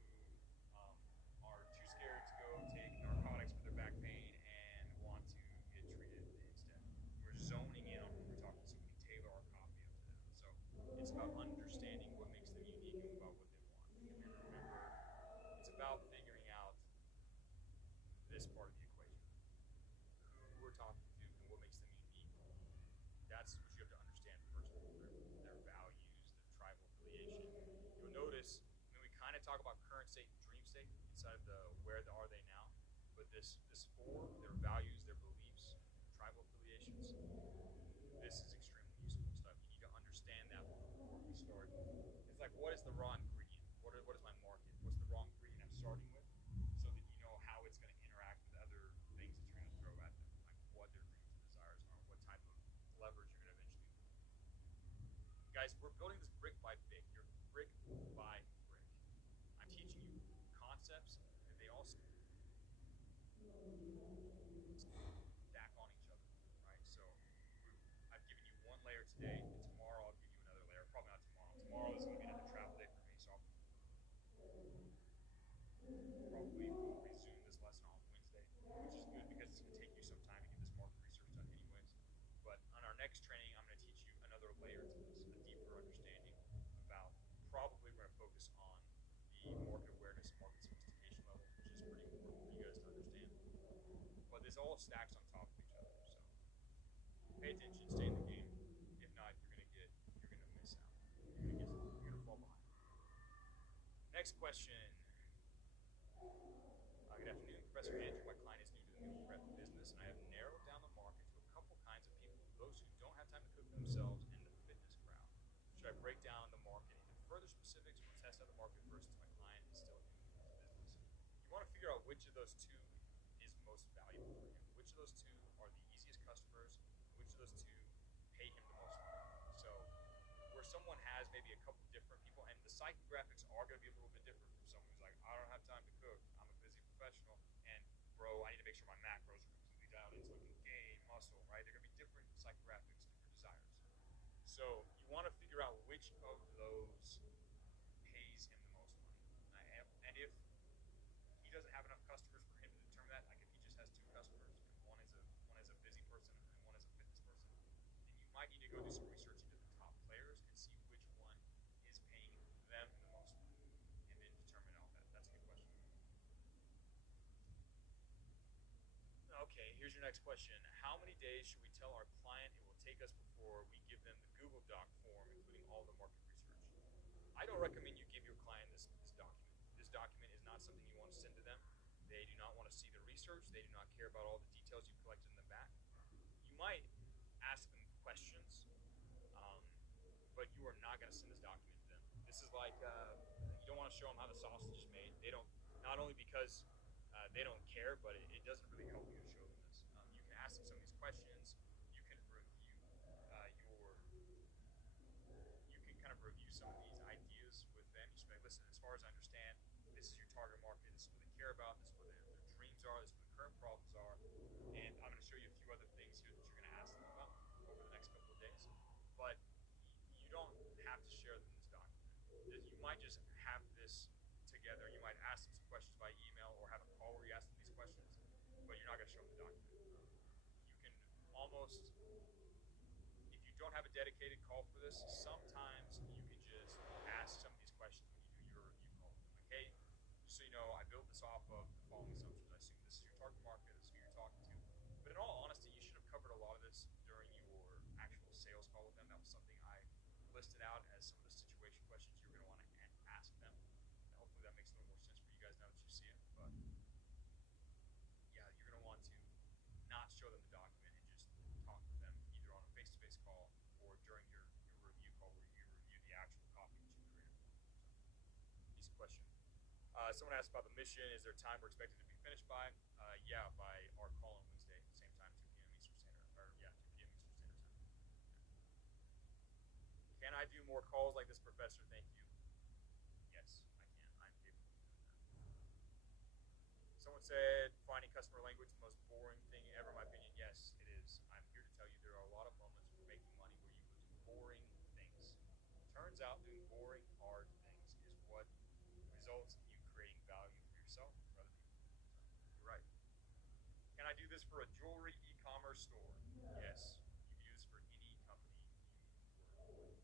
are too scared to go take narcotics for their back pain and want to get treated instead. We're zoning in on who we're talking to so we can tailor our copy up to them. So it's about understanding what makes them unique and about what they want. And remember, it's about figuring out this part of the equation. Who we're talking to and what makes them unique. That's what you have to understand first of all, their values, their tribal affiliation. You'll notice, we kind of talk about current state and dream state inside of the where are they now, but this four, their values, their beliefs, tribal affiliations, this is extremely useful stuff. You need to understand that before we start. It's like, what is the raw ingredient? What is my market? What's the raw ingredient I'm starting with? So that you know how it's going to interact with other things that you're going to throw at them, like what their dreams and desires are, what type of leverage you're going to eventually use. Guys, we're building this brick by brick. You're brick by brick. I'm teaching you concepts, and they all stack on each other, right? So I've given you one layer today, and tomorrow I'll give you another layer. Probably not tomorrow. Tomorrow is going to be another travel day for me, so I'll probably will resume this lesson on Wednesday, which is good because it's going to take you some time to get this market research done anyways. But on our next training, I'm going to teach you another layer to this, a deeper understanding about, probably we're going to focus on the market awareness, market sophistication level, which is pretty important for you guys to understand. But this all stacks on top of each other, so pay attention, stay in the game. If not, you're going to miss out. You're going to fall behind. Next question. Good afternoon, Professor Andrew. My client is new to the meal prep business, and I have narrowed down the market to a couple kinds of people: those who don't have time to cook for themselves and the fitness crowd. Should I break down the market into further specifics or test out the market first since my client is still new to the business? You want to figure out which of those two is most valuable for him. Which of those two are the easiest customers? Which of those two pay him the most money? So where someone has maybe a couple different people, and the psychographics are going to be a little bit different from someone who's like, I don't have time to cook, I'm a busy professional, and bro, I need to make sure my macros are completely dialed in so I can gain muscle, right? They're going to be different psychographics, different desires. So you want to figure out which of those pays him the most money. And if he doesn't have enough customers for him to determine that, like if he just has two customers, and one is a busy person and one is a fitness person, then you might need to go do some research into the top players and see which one is paying them the most money, and then determine all that. That's a good question. Okay, here's your next question. How many days should we tell our client it will take us before we give them the Google Doc form, including all the market research? I don't recommend you give your client this document. This document is not something you want to send to them. They do not want to see the research. They do not care about all the details you've collected in the back. You might ask them questions, but you are not going to send this document to them. This is like, you don't want to show them how the sausage is made. They don't, not only because they don't care, but it doesn't really help you to show them this. You can ask them some of these questions. You can kind of review some of these ideas with them. You should be like, listen, as far as I understand, this is your target market. This is what they care about. This is what their dreams are. This is what their current problems are. And I'm going to show you a few other things here that you're going to ask them about over the next couple of days. But you don't have to share them this document. You might just have this together. You might ask them some questions by email or have a call where you ask them these questions, but you're not going to show them the document. You can almost, if you don't have a dedicated call for this, sometimes you can just ask some of these questions when you do your review call. Like, hey, just so you know, I built this off of the following assumptions. I assume this is your target market, this is who you're talking to. But in all honesty, you should have covered a lot of this during your actual sales call with them. That was something I listed out as some of the situation questions you're going to want to ask them. And hopefully that makes a little more sense for you guys now that you see it. But yeah, you're going to want to not show them the document and just talk with them either on a face-to-face call or during your review call where you review the actual copy that you created. So, decent question. Someone asked about the mission. Is there a time we're expected to be finished by? Yeah, by our call on Wednesday, same time, 2 p.m. Eastern Standard, or yeah, 2 p.m. Eastern Standard Time. Can I do more calls like this, Professor? Thank you. Yes, I can. I'm capable of doing that. Someone said finding customer language the most boring thing ever. In my opinion, yes, it is. I'm here to tell you there are a lot of moments for making money where you will do boring things. Turns out doing boring, hard things is what results in you creating value for yourself and for other people. So, you're right. Can I do this for a jewelry e-commerce store? Yes. You can do this for any company you work for.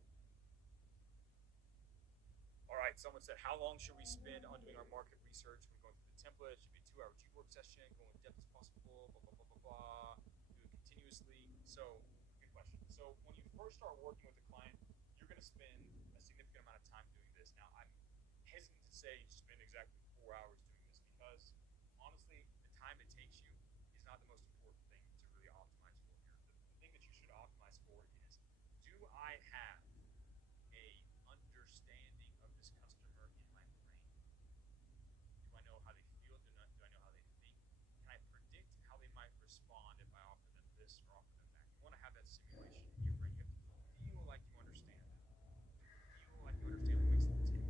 All right, someone said, how long should we spend on doing our market research when going through the template? It should be a 2-hour G-work session, go in depth as possible, blah, blah, blah, blah, blah. Do it continuously. So, good question. So, when you first start working with a client, you're going to spend a significant amount of time doing this. Now, I'm hesitant to say spend exactly 4 hours doing this because, honestly, the time it takes you is not the most important thing to really optimize for here. The thing that you should optimize for is, do I have a understanding of this customer in my brain? Do I know how they feel? Do I know how they think? Can I predict how they might respond if I offer them this or offer them that? You want to have that simulation in your brain. You have to feel like you understand that. Feel like you understand what makes them tick.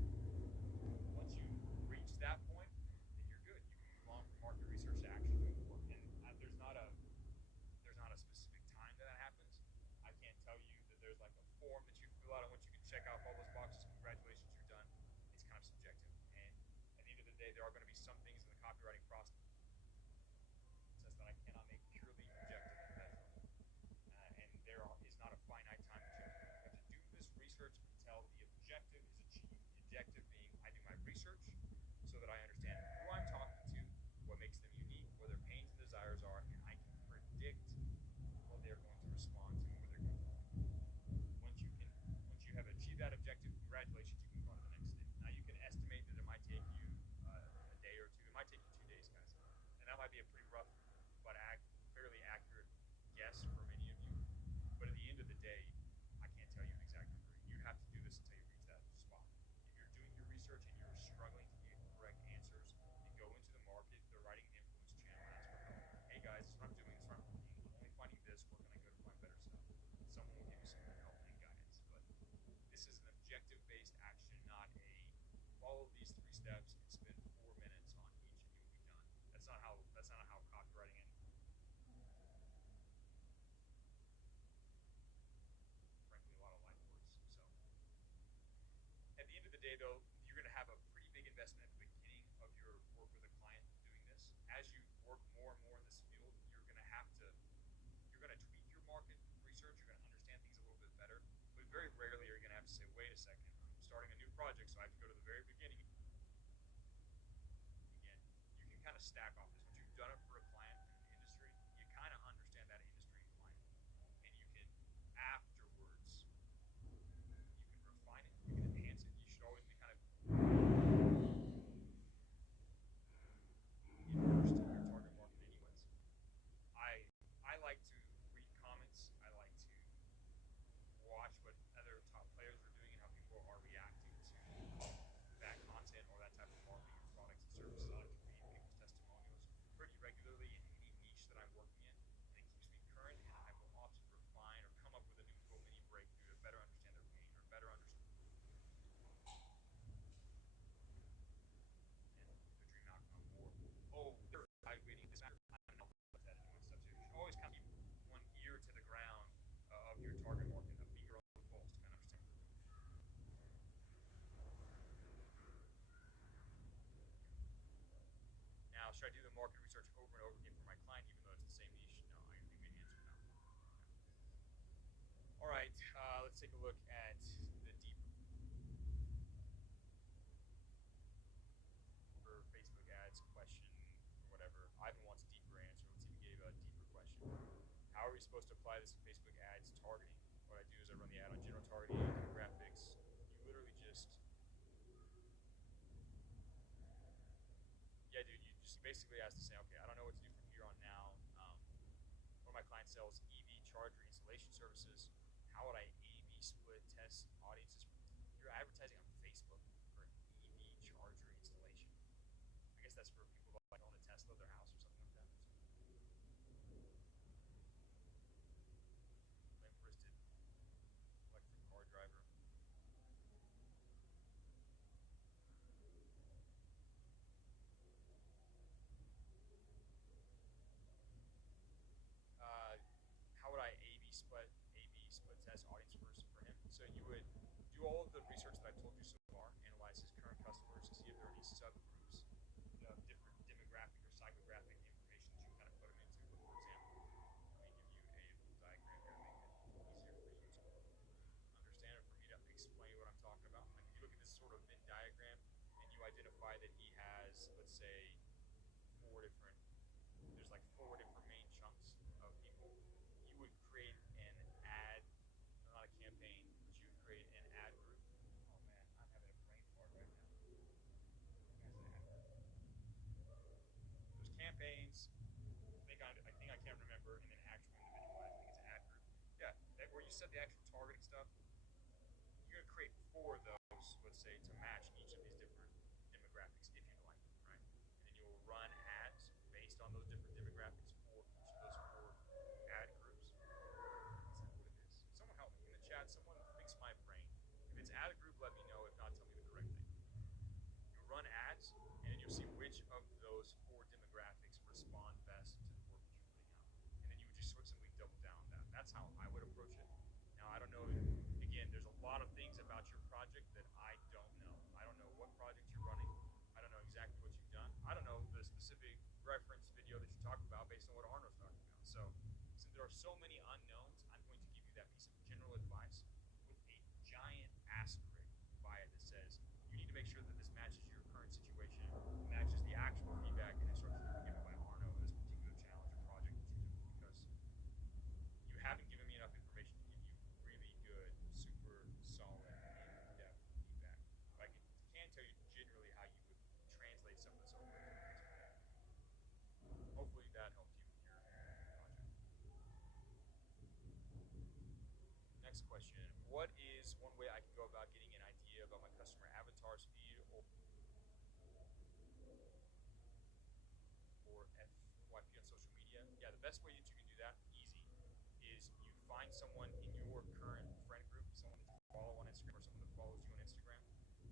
Once you reach that point, then you're good. You can move on from market research to actually doing the work. And there's not a specific time that happens. I can't tell you that there's like a form that you fill out and once you can check off all those boxes, congratulations, you're done. It's kind of subjective. And at the end of the day, there are going to be some things in the copywriting process that I cannot make purely objective and measurable. And there is not a finite time that you have to do this research until the objective is achieved. The objective being I do my research so that I understand who I'm talking to, what makes them unique, what their pains and desires are, and I can predict what they're going to respond to and what they're going to like. Once you have achieved that objective, congratulations, you can move on to the next stage. Now you can estimate that it might take you a day or two. It might take you 2 days, guys, and that might be a pretty rough but fairly accurate guess for many of you. But at the end of the day, I can't tell you an exact number. You have to do this until you reach that spot. If you're doing your research and you're struggling to get correct answers, you go into the market, they're writing an influence channel, and ask for help. Hey guys, this is what I'm doing, this is what I'm looking. I'm only finding this. Where can I go to find better stuff? Someone will give you some help and guidance. But this is an objective-based action, not a follow these 3 steps and spend 4 minutes on each and you'll be done. That's not how copywriting and frankly a lot of life works. So at the end of the day though, you're going to have a pretty big investment at the beginning of your work with a client doing this. As you work more and more in this field, you're going to tweak your market research, you're going to understand things a little bit better, but very rarely are you going to have to say, wait a second, I'm starting a new project, so I have to go to the very beginning. Again, you can kind of stack off this. Once you've done it for a client in an industry, you kind of understand that industry and client. And you can, afterwards, you can refine it, you can enhance it. You should always be kind of immersed in your target market anyways. I like to read comments. I like to watch what other top players are doing and how people are reacting to that content or that type of marketing or products and services. I like to read people's testimonials. Now, should I do the market research over and over again for my client, even though it's the same niche? No, I think the answer is no. All right, let's take a look at the deeper Facebook ads question or whatever. Ivan wants a deeper answer. Let's even give a deeper question. How are we supposed to apply this to Facebook ads targeting? What I do is I run the ad on general targeting, demographics. You literally just, yeah, dude, you just basically ask to say, okay, I don't know what to do from here on now. One of my clients sells EV charger installation services. How would I A/B split test audiences? You're advertising on Facebook for an EV charger installation. I guess that's for people that like own a Tesla, their house, or something like that. Limp-wristed electric car driver. Uh, how would I A/B split test audience for him? So you would do all of the research that I've told you so far, analyze his current customers, see if there are any subgroups of different demographic or psychographic information that you kind of put them into. For example, let me give you a little diagram here to make it easier for you to understand or for me to explain what I'm talking about. Like if you look at this sort of Venn diagram and you identify that he has, let's say, there's like four different main chunks of people, you would create an ad, not a campaign, but you would create an ad group. Oh man, I'm having a brain fart right now. There's campaigns. I think I can't remember, and then actual individual ads. I think it's an ad group. Yeah, where you set the actual targeting stuff. You're gonna create four of those, let's say, to match each of these different demographics, if you like, right? And then you'll run ads based on those different demographics for each of those four ad groups. Is that what it is? Someone help me in the chat. Someone fix my brain. If it's ad group, let me know. If not, tell me the correct thing. You run ads, and then you'll see which of those four demographics respond best to the work that you're putting out. And then you would just sort of simply double down on that. That's how I would approach it. Now, I don't know. Again, there's a lot of things about your project that I don't know. I don't know what project you're running. I don't know exactly what you've done. I don't know the specific reference video that you talked about based on what Arnold's talking about. So, since there are so many unknowns, I'm going to give you that piece of general advice with a giant asterisk by it that says you need to make sure that this matches your current situation, matches the actual feedback and instructions that were given by Arno in this particular challenge or project that you do, because you haven't given me enough information to give you really good, super solid, in-depth feedback. But I can tell you generally how you would translate some of this over into Facebook. Hopefully that helped you with your project. Next question. What is one way I can go about getting an idea about my customer avatar's feed or FYP on social media? Yeah, the best way that you can do that, easy, is you find someone in your current friend group, someone that you follow on Instagram or someone that follows you on Instagram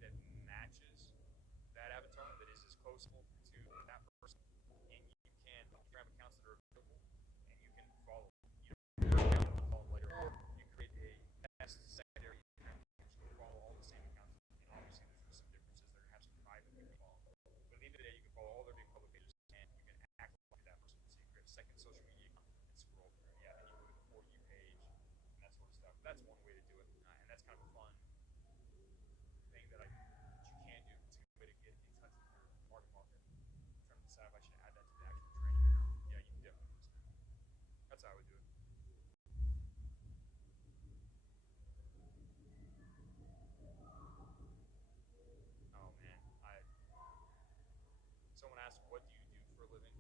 that matches that avatar, that is as close to that person, and you can Instagram accounts that are available, and you can follow follow them later, or you create a best secondary account, which will follow all the same accounts. And obviously, there's some differences. They're gonna have some private that you can follow, but at the end of the day, you can follow all their big public pages, and you can act like that person. So you create a second social media account and scroll through. Yeah, and you go to the For You page and that sort of stuff. That's one way to do it, and that's kind of a fun thing that you can do. It's a good way to get in touch with your target market. I'm trying to decide if I should add that to the actual training or not. Yeah, you can definitely use that. That's how I would do it. Oh man, someone asked, what do you do for a living?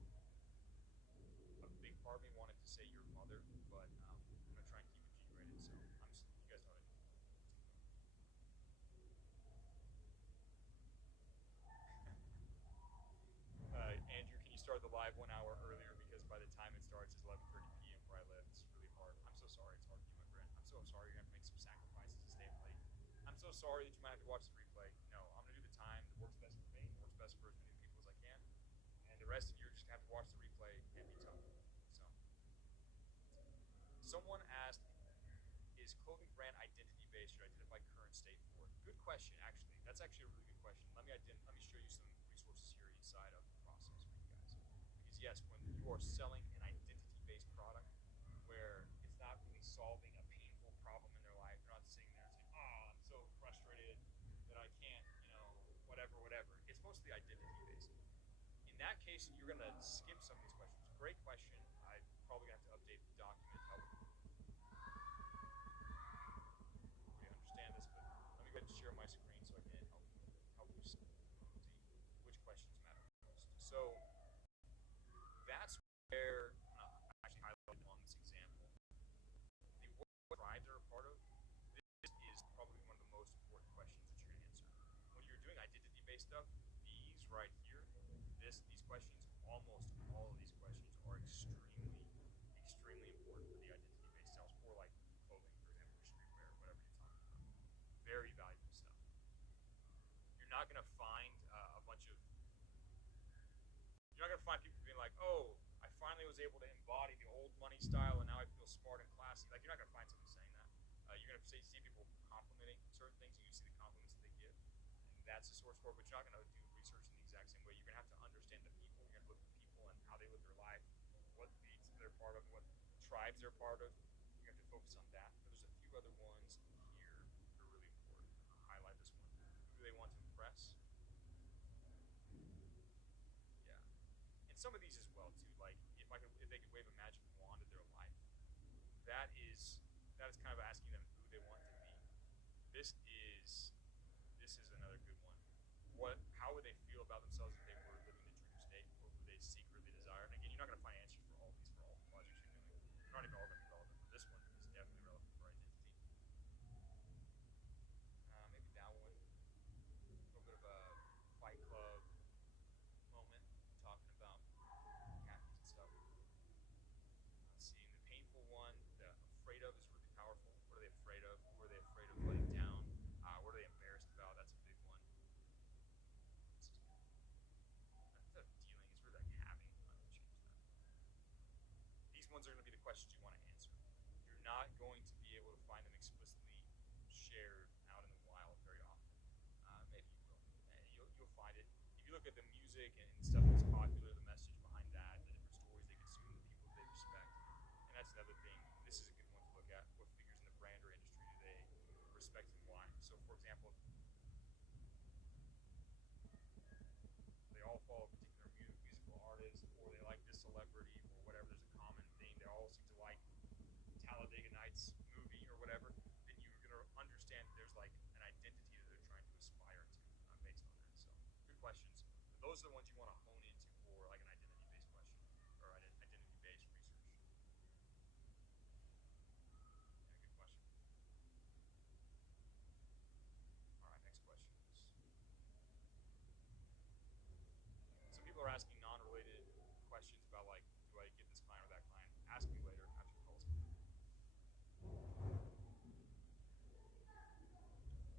A big part of me wanted to say your mother, but I'm gonna try and keep it G-rated. So you guys know what I do. Andrew, can you start the live 1 hour earlier, because by the time it starts it's 11:30 p.m. where I live. It's really hard. I'm so sorry. It's hard for you, my friend. I'm so sorry you're gonna have to make some sacrifices to stay up late. I'm so sorry that you might have to watch the replay. No, I'm gonna do the time that works best for me, works best for as many people as I can, and the rest of you are just gonna have to watch the replay and be tough. So, someone asked, is clothing brand identity based? Should identify current state for it? Good question, actually. That's actually a really good question. Let me show you some resources here inside of the process for you guys. yes, when you are selling an identity-based product where it's not really solving a painful problem in their life, they're not sitting there saying, "Oh, I'm so frustrated that I can't, whatever, whatever." It's mostly identity-based. In that case, you're going to skip some of these questions. Great question. I'm probably going to have to update the document to help everybody understand this, but let me go ahead and share my screen so I can help you see which questions matter most. So that's where actually highlighted on this example. The what tribes are a part of. This is probably one of the most important questions that you're going to answer. When you're doing identity-based stuff, these right here, these questions, almost all of these questions are extremely, extremely important for the identity-based sales, for like clothing, for example, or streetwear, whatever you're talking about. Very valuable stuff. You're not going to find a bunch of you're not going to find people being like, "Oh, I finally was able to embody the old money style and now I feel smart and classy." Like, you're not going to find somebody saying that. You're going to see people complimenting certain things, and you see the compliments that they give, and that's the source for it. But you're not going to do research in the exact same way. You're going to have to understand the people. You're going to look at the people and how they live their life, what beats they're part of, what tribes they're part of. You have to focus on that. But there's a few other ones here that are really important. I'll highlight this one. Who do they want to impress? Yeah. And some of these as well too. Like if they could wave a magic wand in their life, that is kind of asking them who they want to be. This is another good one. How would they feel about themselves if they were living the dream state, or would they secretly desire? And again, you're not going to find answers for all these for all the projects you're doing. They're not even all going to be relevant. But this one is definitely relevant for identity. Maybe that one. A little bit of a Fight Club moment, talking about khakis and stuff. Let's see. The painful one, the afraid of, is really powerful. What are they afraid of? What are they afraid of letting down? What are they embarrassed about? That's a big one. Instead of dealing, it's really like having. I'm going to change that. These ones are going to be the questions you want to answer. You're not going to be able to find them explicitly shared out in the wild very often. Maybe you will. You'll find it. If you look at the music and stuff that's popular, the message behind that, the different stories they consume, the people they respect. And that's another thing. This is a good one to look at. What figures in the brand or industry do they respect and why? So, for example, they all follow a particular musical artist, or they like this celebrity, or whatever. There's a common theme. They all seem to like Talladega Nights movie or whatever. Then you're going to understand that there's like an identity that they're trying to aspire to based on that. So, good questions. But those are the ones you want to hone into for like an identity-based question or identity-based research. Yeah, good question. All right, next question is. Some people are asking non-related questions about like, do I get this client or that client? Ask me later after the call's over.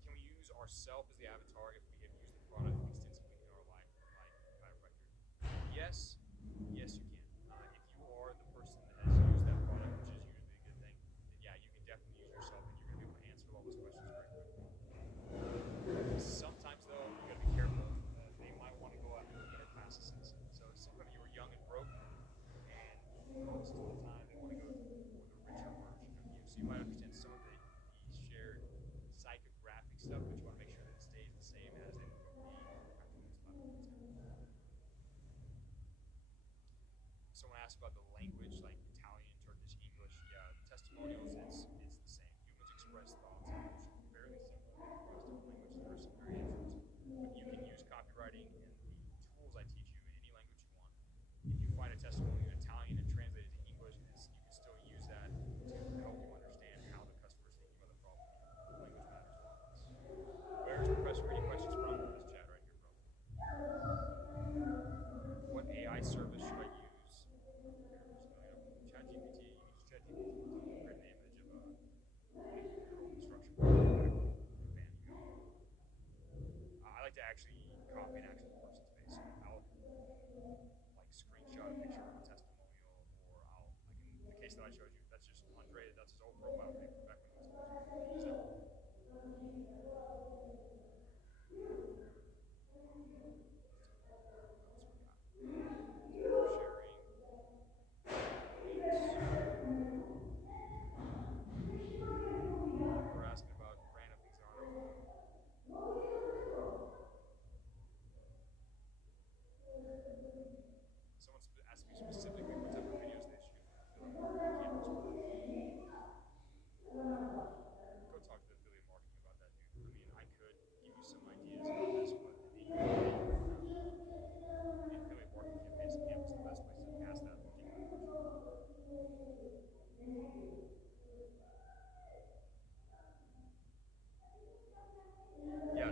Can we use ourselves as the avatar if we have used the product extensively in our life, like chiropractor? Yes, yes you can. If you are the person that has used that product, which is usually a good thing, then yeah, you can definitely use yourself, and you're going to be able to answer all those questions very quickly. Sometimes though, you got to be careful. They might want to go out and get past the sunset. So sometimes you were young and broke, and most of the time they want to go for the richer version of you. So you might understand some of the shared psychographic stuff, but you want to make sure that it stays the same as they move up the performance level. Someone asked about the language, like Italian, Turkish, English. Yeah, testimonials, it's the same. Humans express thoughts and emotions fairly similar across different languages. There are some variations, but you can use copywriting and the tools I teach you in any language you want. If you find a testimonial in Italian and translate it to English, you can still use that to help you understand how the customer is thinking about the problem. Language matters a lot less. Where's Professor any questions from this chat right here, bro? What AI service should I use?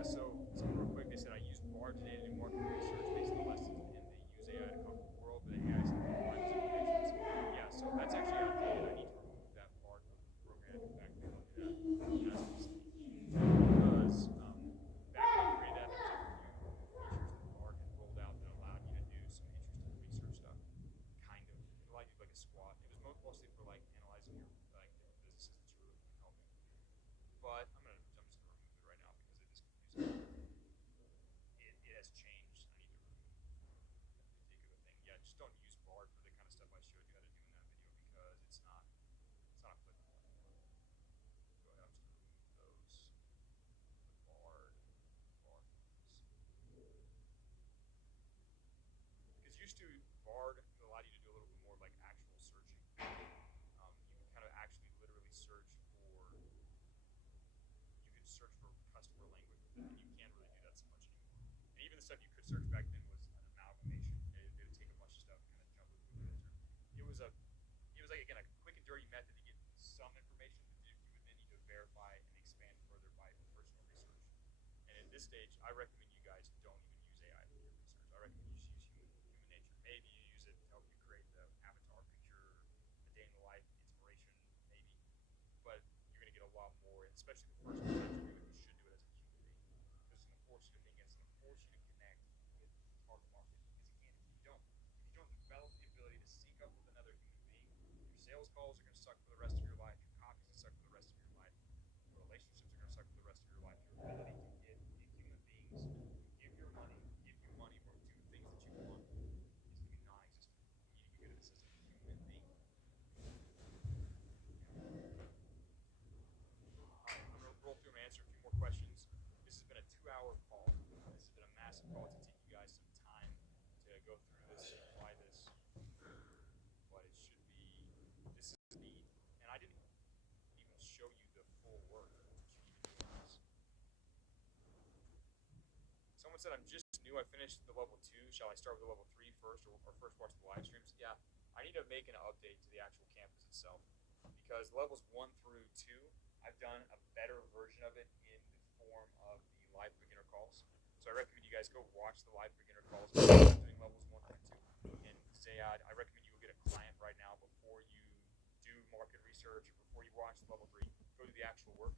Yeah, so real quick, they said I used BAR today to do market research based on the lessons, and they use AI to conquer the world, but the AI is compromised predictions. Yeah, so that's actually outdated. I need to remove that part of the program. In fact, let me do that as we speak. Because back when I created that, there was a few features that BAR had rolled out that allowed you to do some interesting research stuff. Kind of. It allowed you to do like a squat. It was mostly for like analyzing your like different businesses that you're helping. But I'm just gonna remove it right now because it is confusing. It has changed. I need to remove the particular thing. Yeah, just don't use Bard for the kind of stuff I showed you how to do in that video because it's not applicable anymore. Go ahead, I'm just gonna remove those. The Bard things. Because used to Bard allowed you to do a little bit more like actual searching. You could kind of actually literally search for you could search for customer language with it, and you can't really do that so much anymore. And even the stuff you could search back then was an amalgamation. It would take a bunch of stuff and kind of jumble it with it. It was like again a quick and dirty method to get some information, but you would then need to verify and expand further by personal research. And at this stage, I recommend you guys don't even use AI for your research. I recommend you just use human nature. Maybe you use it to help you create the avatar picture, the day in the life inspiration, maybe. But you're going to get a lot more, especially the first few times you do it, you should do it as a human being. Because it's going to force you to think, and it's going to force you to connect with the target market. Because again, if you don't develop the ability to sync up with another human being, your sales calls are going to suck for the rest of your life. Your copy's going to suck for the rest of your life. Your relationships are going to suck for the rest of your life. Your ability to get human beings who give you money or do things that you want is going to be non-existent. You need to get good at this as a human being. Alright, I'm going to roll through and answer a few more questions. This has been a 2-hour call. This has been a massive call to take you guys some time to go through this and apply this. But it should be, this is neat. And I didn't even show you the full work that you need to do on this. Someone said, I'm just new. I finished the level 2. Shall I start with the level 3 first or first watch the live streams? Yeah, I need to make an update to the actual campus itself because levels 1 through 2, I've done a better version of it in the form of the live beginner calls. So I recommend you guys go watch the live beginner calls doing levels 1 through 2. And Zayad, I recommend you go get a client right now before you do market research or before you watch level 3. Go do the actual work.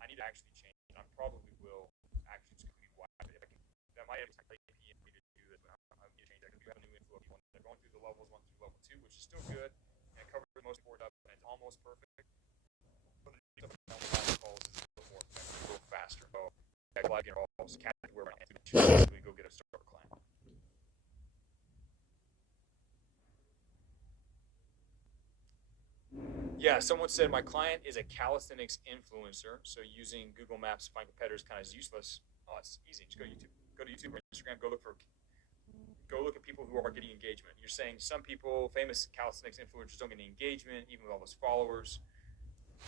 I need to actually change it. I probably will actually just completely wipe it. If I can, that might have taken me to do this, but I need to change that because we have a new inflow of people. They're going through the levels 1 through level 2, which is still good and it covers the most important stuff and it's almost perfect. But the stuff on the live calls is a little more effective, a little faster. So live beginner calls, where we're going to basically go get a starter client. Yeah, someone said my client is a calisthenics influencer, so using Google Maps to find competitors kind of is useless. Oh, it's easy. Just go to YouTube. Go to YouTube or Instagram. Go look at people who are getting engagement. You're saying some people, famous calisthenics influencers, don't get any engagement, even with all those followers.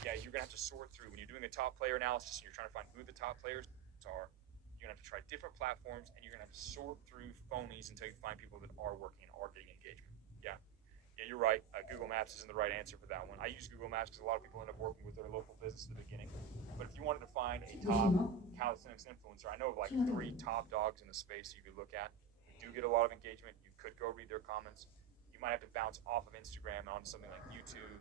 Yeah, you're gonna have to sort through when you're doing a top player analysis and you're trying to find who the top players are. You're gonna have to try different platforms and you're gonna have to sort through phonies until you find people that are working and are getting engagement. Yeah. Yeah, you're right. Google Maps isn't the right answer for that one. I use Google Maps because a lot of people end up working with their local business at the beginning. But if you wanted to find a top calisthenics influencer, I know of like 3 top dogs in the space you could look at. You do get a lot of engagement. You could go read their comments. You might have to bounce off of Instagram onto something like YouTube